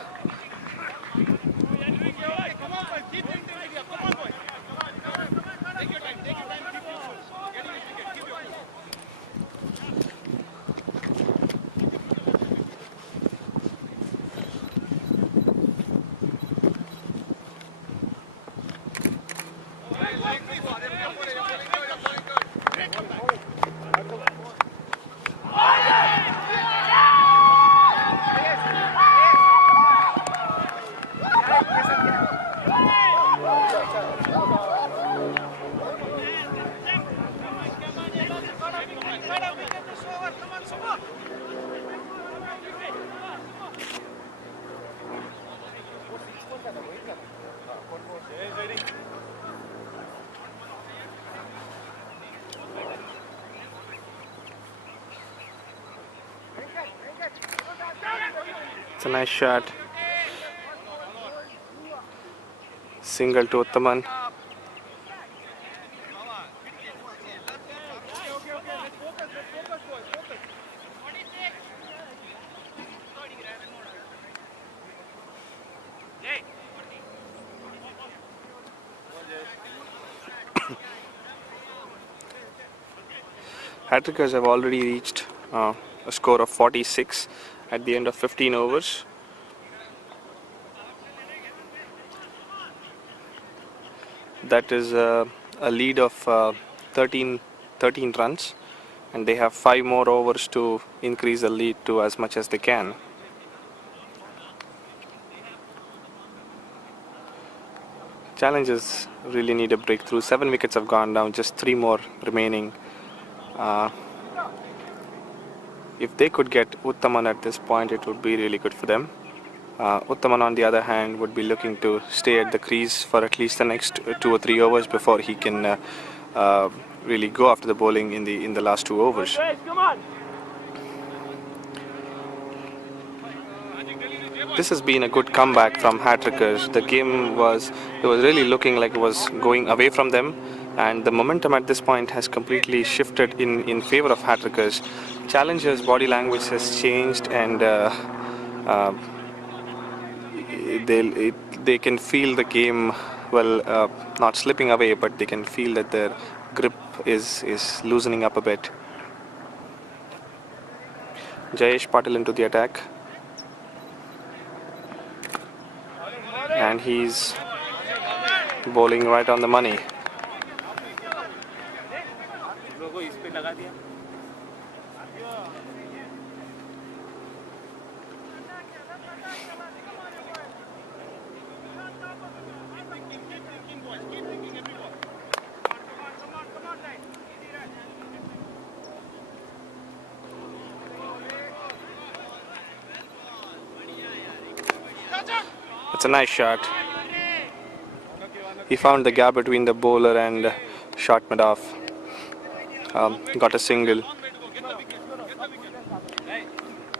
It's a nice shot. Single to Uttaman. Hattrickers have already reached a score of 46 at the end of 15 overs. That is a lead of 13 runs, and they have 5 more overs to increase the lead to as much as they can. Challengers really need a breakthrough. 7 wickets have gone down, just 3 more remaining. If they could get Uttaman at this point, it would be really good for them. Uttaman, on the other hand, would be looking to stay at the crease for at least the next 2 or 3 overs before he can really go after the bowling in the last 2 overs. This has been a good comeback from Hattrickers. The game was really looking like it was going away from them, and the momentum at this point has completely shifted in favor of Hattrickers. Challengers' body language has changed, and they can feel the game, well, not slipping away, but they can feel that their grip is loosening up a bit. Jayesh Patil into the attack. And he's bowling right on the money. It's a nice shot. He found the gap between the bowler and shot mid off. Got a single.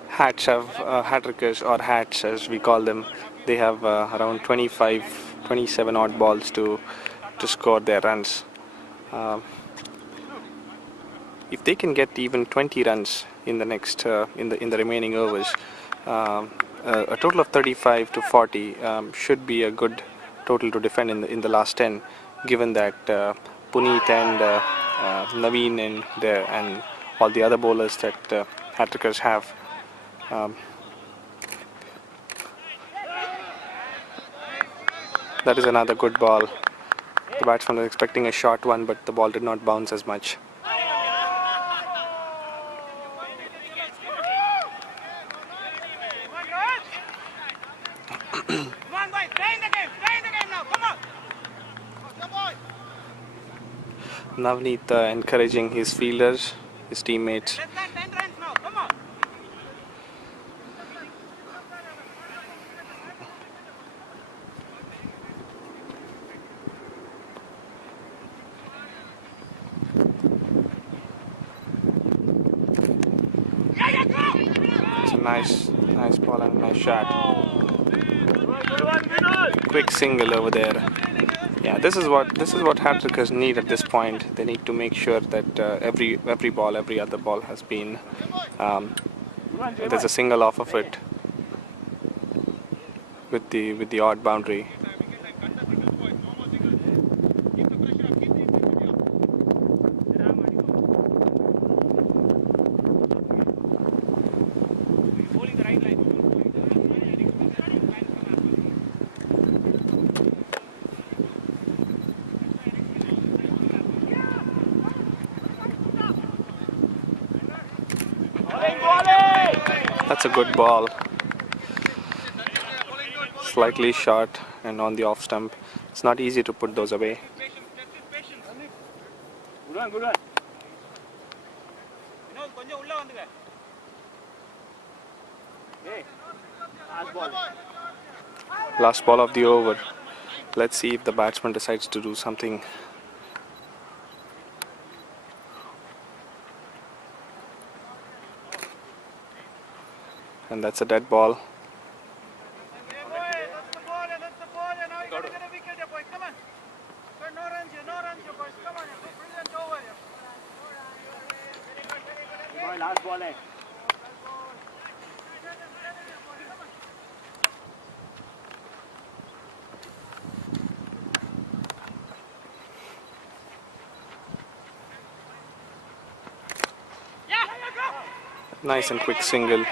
Hattrickers or hats as we call them, they have around 27 odd balls to score their runs. If they can get even 20 runs in the next in the remaining overs, a total of 35 to 40 should be a good total to defend in the last 10, given that Puneet and Naveen and all the other bowlers that Hattrickers have. That is another good ball. The batsman was expecting a short one, but the ball did not bounce as much. Navneet encouraging his fielders, his teammates. It's a nice ball and a nice shot. Quick single over there. Yeah, this is what Hattrickers need at this point. They need to make sure that every other ball has been there's a single off of it with the odd boundary. That's a good ball. Slightly short and on the off stump. It's not easy to put those away. Last ball of the over. Let's see if the batsman decides to do something. And that's a dead ball. Last ball. Nice and quick single.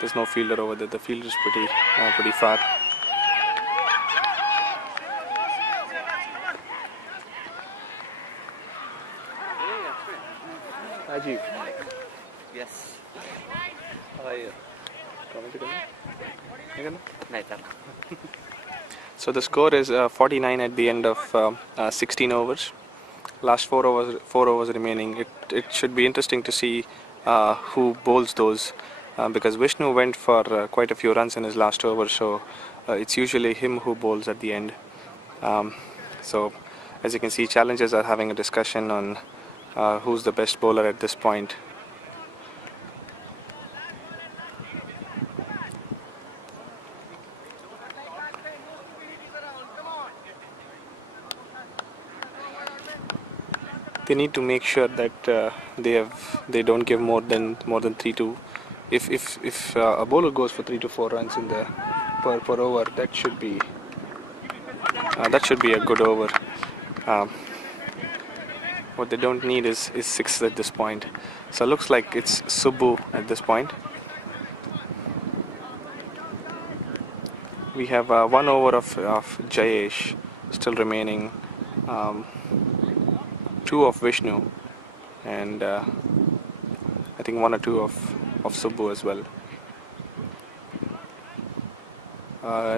There's no fielder over there. The fielder is pretty far. Ajib. Yes. How are you? So the score is 49 at the end of 16 overs. Last 4 overs remaining. It should be interesting to see who bowls those, because Vishnu went for quite a few runs in his last over, so it's usually him who bowls at the end. So as you can see, Challengers are having a discussion on who's the best bowler at this point. They need to make sure that they don't give more than 3 to. If a bowler goes for 3 to 4 runs in the per over, that should be a good over. What they don't need is 6 at this point. So it looks like it's Subbu at this point. We have 1 over of Jayesh still remaining, 2 of Vishnu, and I think 1 or 2 of Subbu as well.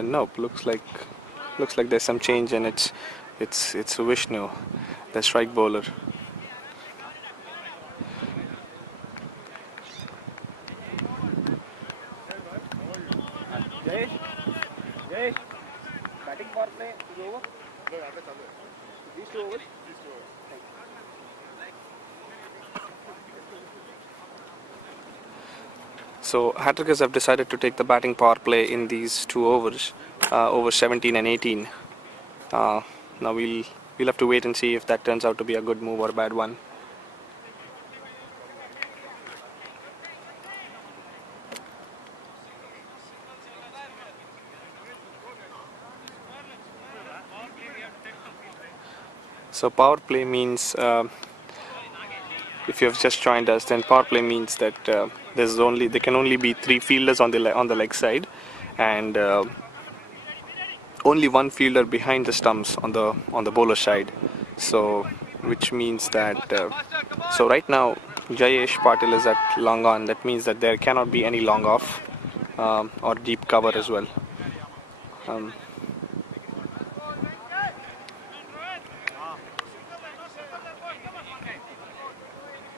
Nope, looks like there's some change, and it's Vishnu, the strike bowler. Jayesh, batting power play is over. These 2 overs. So Hattrickers have decided to take the batting power play in these 2 overs, over 17 and 18. Now we'll have to wait and see if that turns out to be a good move or a bad one. So power play means, if you have just joined us, then power play means that there can only be 3 fielders on the leg side, and only 1 fielder behind the stumps on the bowler side. So which means that so right now Jayesh Patil is at long on. That means that there cannot be any long off or deep cover as well.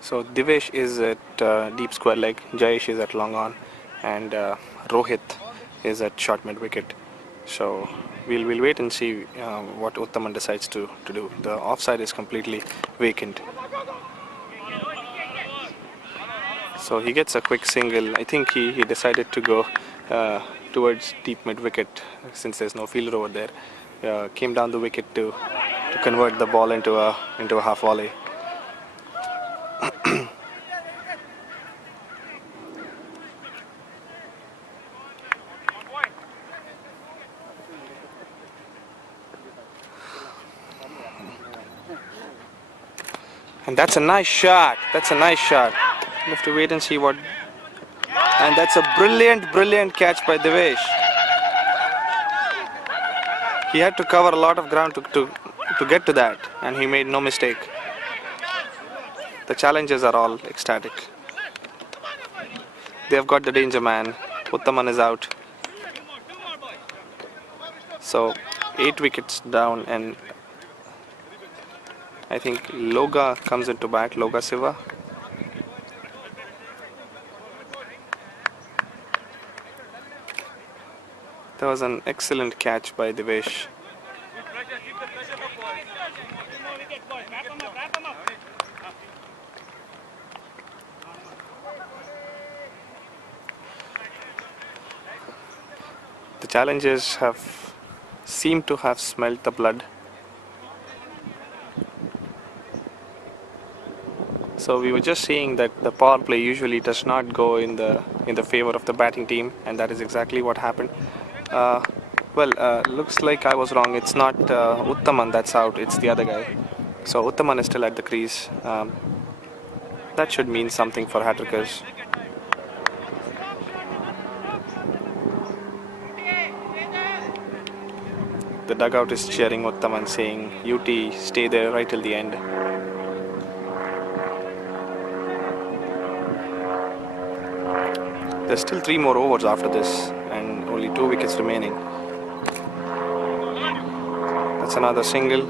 So Divesh is at deep square leg, Jayesh is at long on, and Rohit is at short mid wicket. So we'll wait and see what Uttaman decides to do. The offside is completely vacant. So he gets a quick single. I think he decided to go towards deep mid wicket since there's no fielder over there. Came down the wicket to convert the ball into a half volley. And that's a nice shot. That's a nice shot. We'll have to wait and see what. And that's a brilliant catch by Divesh. He had to cover a lot of ground to get to that, and he made no mistake. The challengers are all ecstatic. They've got the danger man. Uttaman is out. So 8 wickets down, and I think Loga comes into bat, Loga Siva. That was an excellent catch by Divesh. The challengers seem to have smelt the blood. So we were just saying that the power play usually does not go in the favor of the batting team, and that is exactly what happened. Looks like I was wrong. It's not Uttaman that's out, it's the other guy. So Uttaman is still at the crease. That should mean something for Hattrickers. The dugout is cheering Uttaman, saying, "UT, stay there right till the end." There's still 3 more overs after this, and only 2 wickets remaining. That's another single.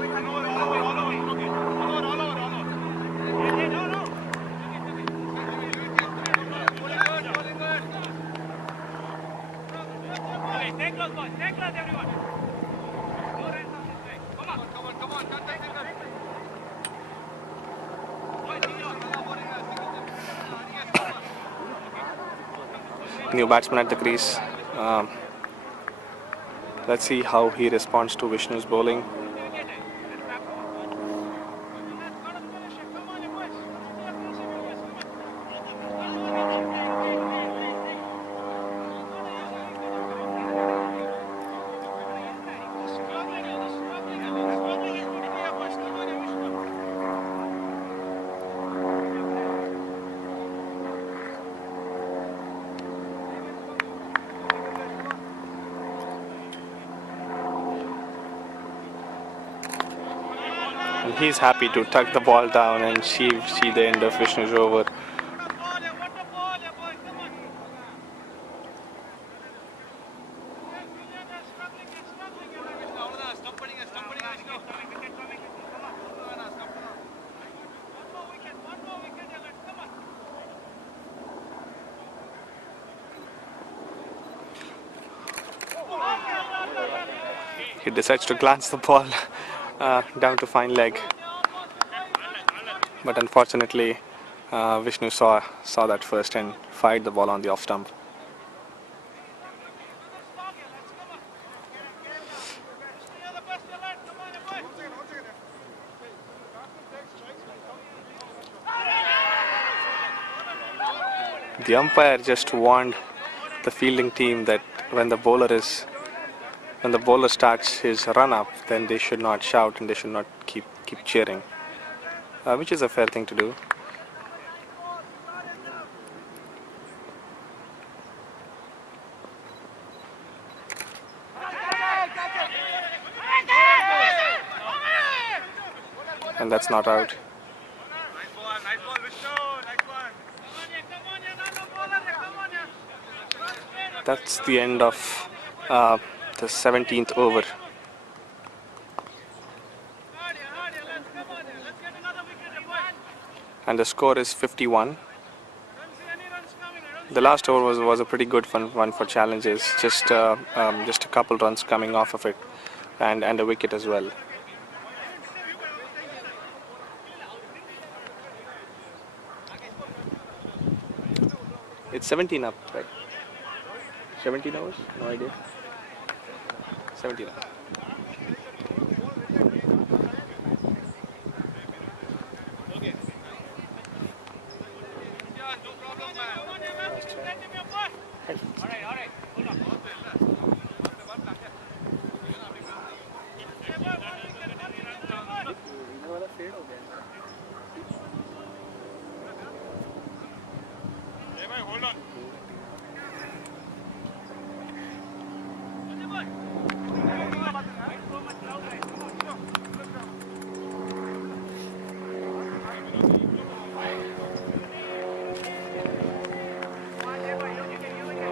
New batsman at the crease. Let's see how he responds to Vishnu's bowling. And he's happy to tuck the ball down and see the end of Vishnu's over. He decides to glance the ball down to fine leg, but unfortunately Vishnu saw that first and fired the ball on the off stump. The umpire just warned the fielding team that when the bowler starts his run up, then they should not shout and they should not keep cheering, which is a fair thing to do. And that's not out. Nice ball, Vishnu. Nice one. That's the end of the 17th over. And the score is 51. The last over was a pretty good one for Challengers. Just a couple runs coming off of it, and a wicket as well. It's 17 up, right? 17 hours? No idea. 17 up. Hold on.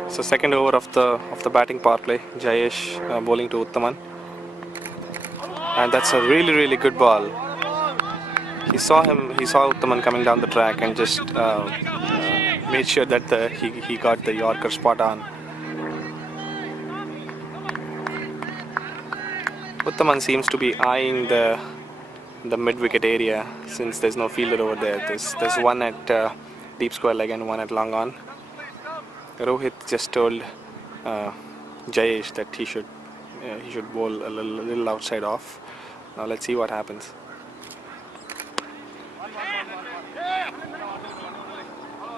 So second over of the batting power play, Jayesh bowling to Uttaman, and that's a really good ball. He saw Uttaman coming down the track and just made sure that he got the Yorker spot on. Uttaman seems to be eyeing the mid-wicket area since there's no fielder over there. There's one at deep square leg and one at long on. Rohit just told Jayesh that he should bowl a little outside off. Now let's see what happens.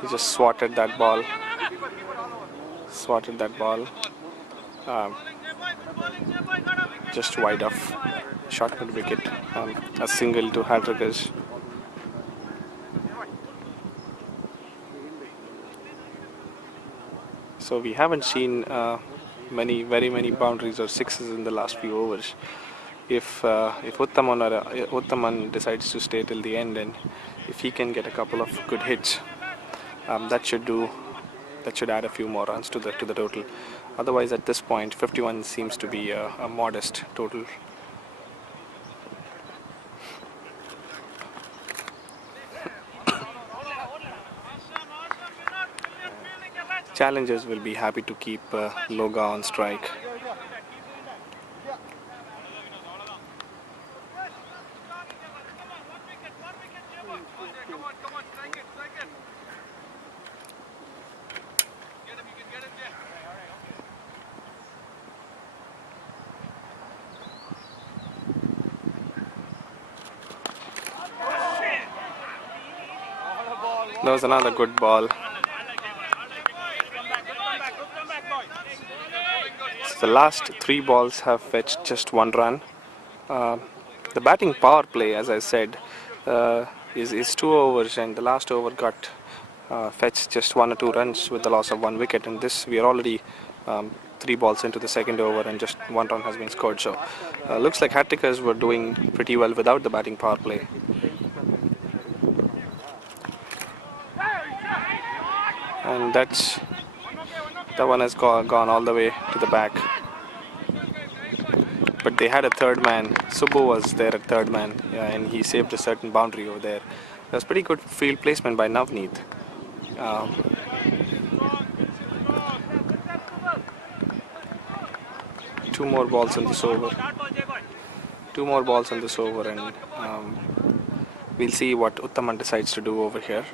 He just swatted that ball. Just wide off. Short mid wicket. A single to Hattrickers. So we haven't seen very many boundaries or sixes in the last few overs. If Uttaman decides to stay till the end, and if he can get a couple of good hits, that should add a few more runs to the total. Otherwise, at this point, 51 seems to be a modest total. Challengers will be happy to keep Loga on strike. That was another good ball. So the last 3 balls have fetched just 1 run. The batting power play, as I said, is 2 overs, and the last over got fetched just 1 or 2 runs with the loss of 1 wicket. And this we are already 3 balls into the second over and just 1 run has been scored. So looks like Hattrickers were doing pretty well without the batting power play. And that one has gone all the way to the back. But they had a third man. Subbu was there at third man, and he saved a certain boundary over there. That was pretty good field placement by Navneet. 2 more balls in this over. 2 more balls in this over, and we'll see what Uttaman decides to do over here.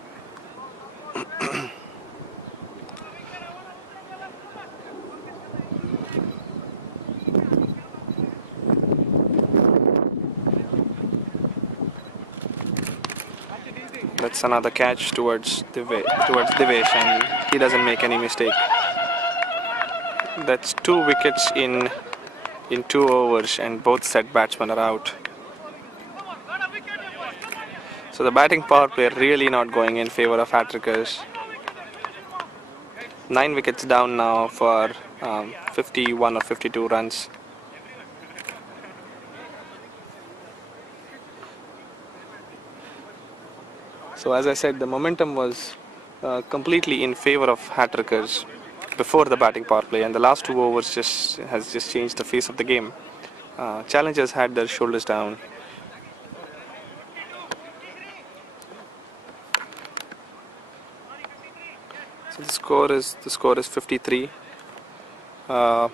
That's another catch towards Divesh, and he doesn't make any mistake. That's 2 wickets in 2 overs, and both set batsmen are out. So the batting power play really not going in favor of Hattrickers. 9 wickets down now for 51 or 52 runs. So as I said, the momentum was completely in favor of Hattrickers before the batting power play, and the last 2 overs has changed the face of the game. Challengers had their shoulders down. So the score is 53 at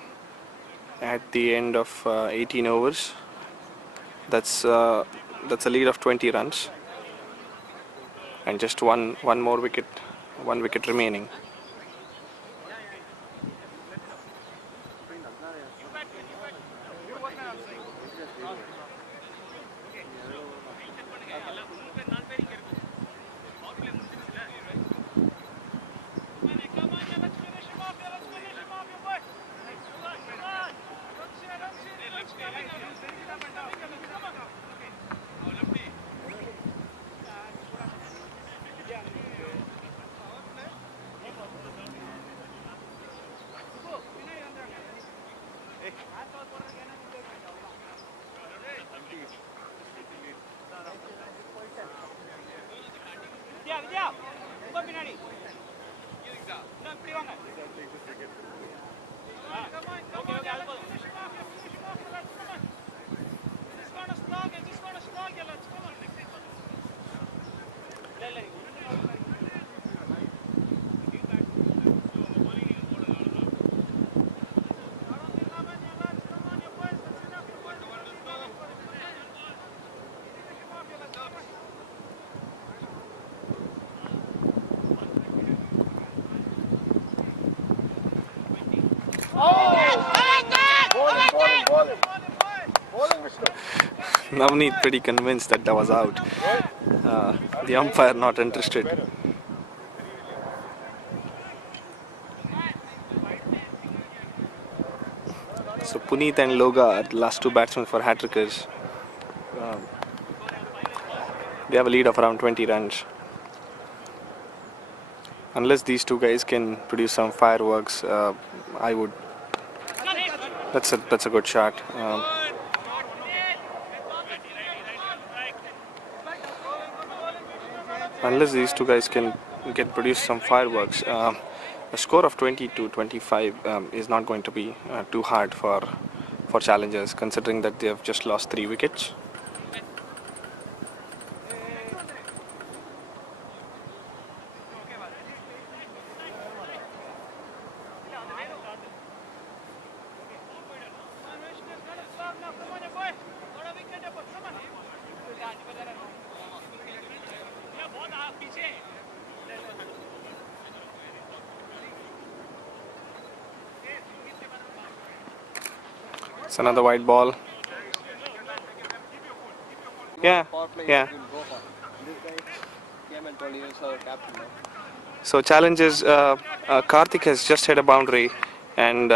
the end of 18 overs. That's a lead of 20 runs. And just one wicket remaining. Navneet pretty convinced that was out. The umpire not interested. So Puneet and Loga are the last 2 batsmen for Hattrickers. They have a lead of around 20 runs. Unless these 2 guys can produce some fireworks, I would. That's a good shot. Unless these 2 guys can produce some fireworks, a score of 20 to 25 is not going to be too hard for Challengers, considering that they have just lost 3 wickets. It's another white ball. Yeah. So Challengers, Karthik has just hit a boundary, and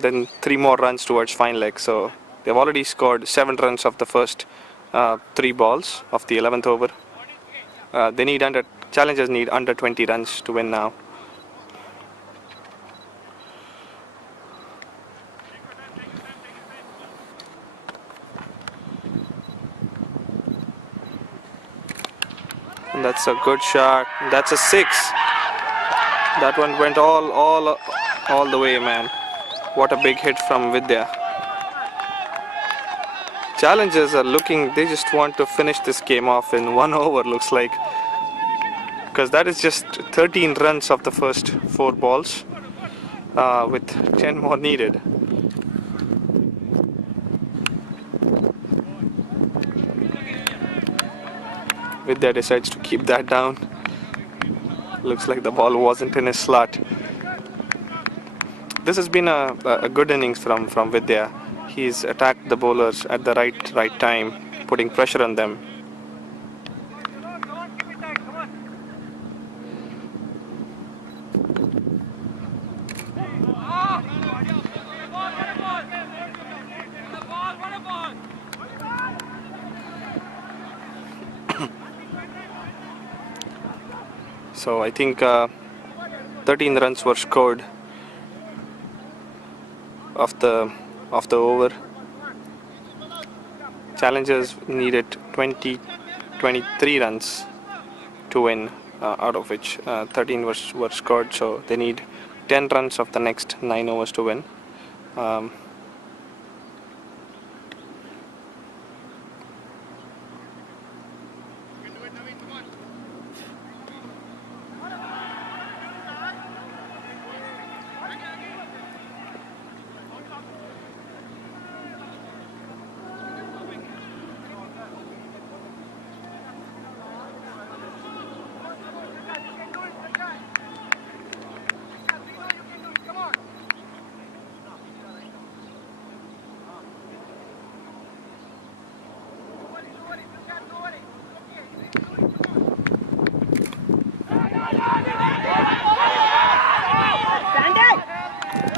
then 3 more runs towards fine leg. So they've already scored 7 runs of the first 3 balls of the 11th over. Challengers need under 20 runs to win now. And that's a good shot. That's a 6. That one went all the way, man. What a big hit from Vidya. Challengers are looking, they just want to finish this game off in 1 over, looks like. Because that is just 13 runs of the first 4 balls with 10 more needed. Vidya decides to keep that down. Looks like the ball wasn't in his slot. This has been a good innings from Vidya. He's attacked the bowlers at the right time, putting pressure on them. So I think 13 runs were scored of the over. Challengers needed 23 runs to win, out of which 13 were scored. So they need 10 runs of the next 9 overs to win.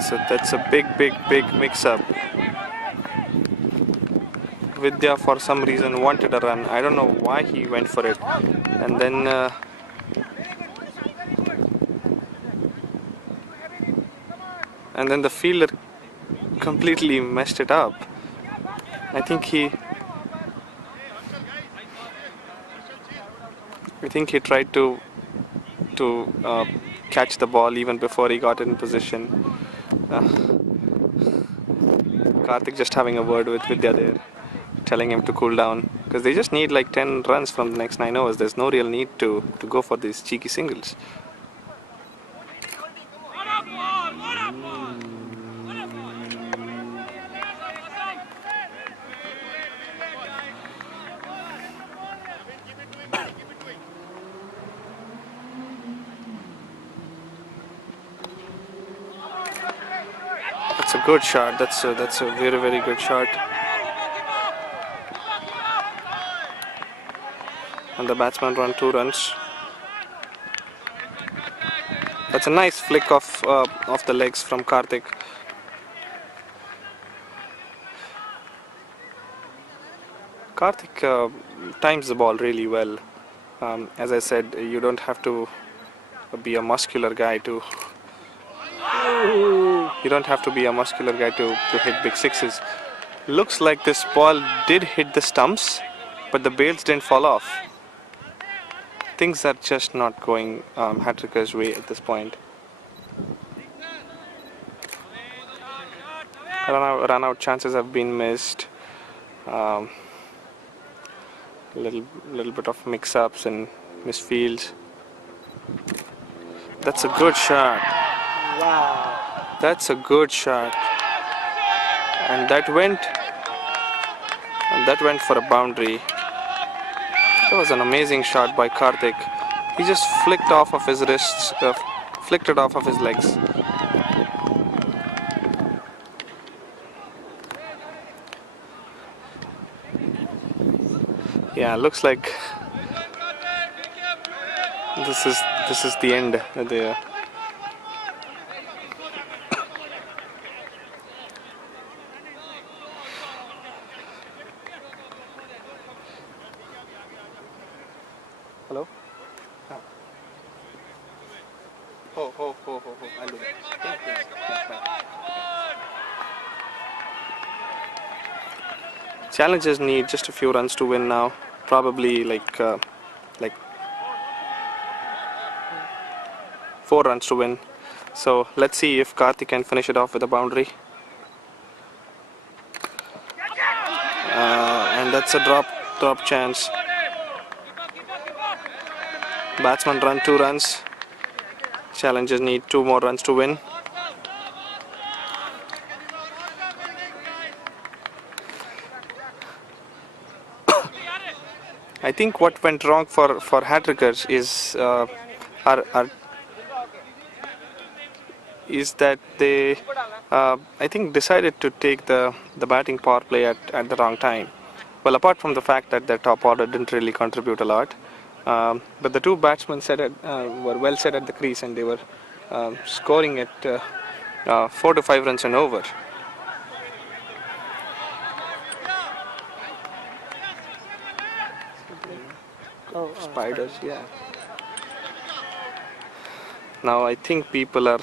So that's a big mix-up. Vidya for some reason wanted a run. I don't know why he went for it. And then the fielder completely messed it up. I think he tried to catch the ball even before he got in position. Karthik just having a word with Vidya there, telling him to cool down, because they just need like 10 runs from the next 9 overs. There's no real need to go for these cheeky singles. That's a good shot. That's a very good shot. And the batsman run 2 runs. That's a nice flick off the legs from Karthik. Karthik times the ball really well. As I said, you don't have to be a muscular guy to. You don't have to be a muscular guy to hit big sixes. Looks like this ball did hit the stumps, but the bails didn't fall off. Things are just not going Hattrickers' way at this point. Run out chances have been missed. Little bit of mix-ups and misfields. That's a good shot. Wow. That's a good shot. And that went for a boundary. That was an amazing shot by Karthik. He just flicked off of his wrists, flicked it off of his legs. Yeah, looks like this is the end. Hello? Ho. I'll do that. Yes, bye. Challengers need just a few runs to win now. Probably like 4 runs to win. So let's see if Karthik can finish it off with a boundary. And that's a drop chance. Batsmen run 2 runs. Challengers need 2 more runs to win. I think what went wrong for Hattrickers is that they I think decided to take the batting power play at the wrong time. Well, apart from the fact that their top order didn't really contribute a lot, but the 2 batsmen were well set at the crease, and they were scoring at 4 to 5 runs and over. Spiders, yeah. Now I think people are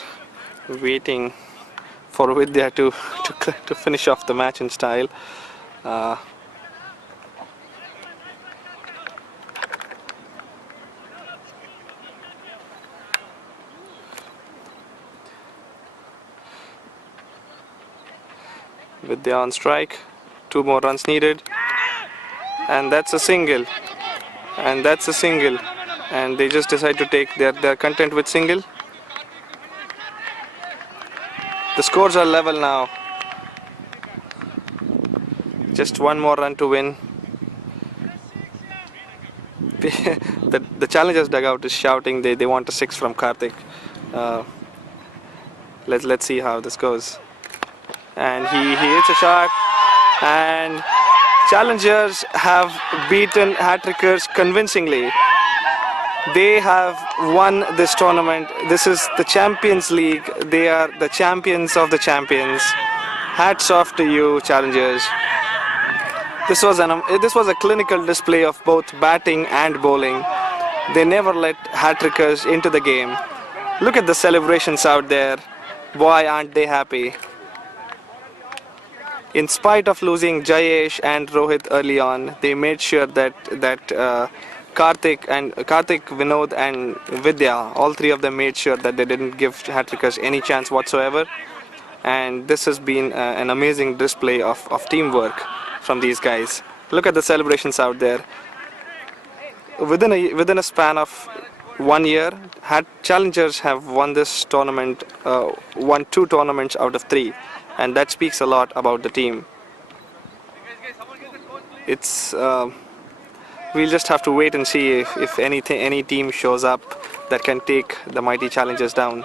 waiting for Vidya to finish off the match in style. Vidya on strike, 2 more runs needed, and that's a single. And that's a single, and they just decide to take their content with single. The scores are level now. Just 1 more run to win. The Challengers dugout is shouting they want a 6 from Karthik. Let's see how this goes. And he hits a shot, and Challengers have beaten Hattrickers convincingly. They have won this tournament. This is the Champions League. They are the champions of the champions. Hats off to you, Challengers. This was a clinical display of both batting and bowling. They never let Hattrickers into the game. Look at the celebrations out there. Boy, aren't they happy. In spite of losing Jayesh and Rohit early on, they made sure that Karthik, Vinod and Vidya, all 3 of them made sure that they didn't give Hattrickers any chance whatsoever. And this has been an amazing display of teamwork from these guys. Look at the celebrations out there. Within a span of 1 year, Challengers have won this tournament, won 2 tournaments out of 3. And that speaks a lot about the team. We'll just have to wait and see if any team shows up that can take the mighty Challengers down.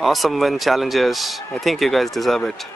Awesome win, Challengers. I think you guys deserve it.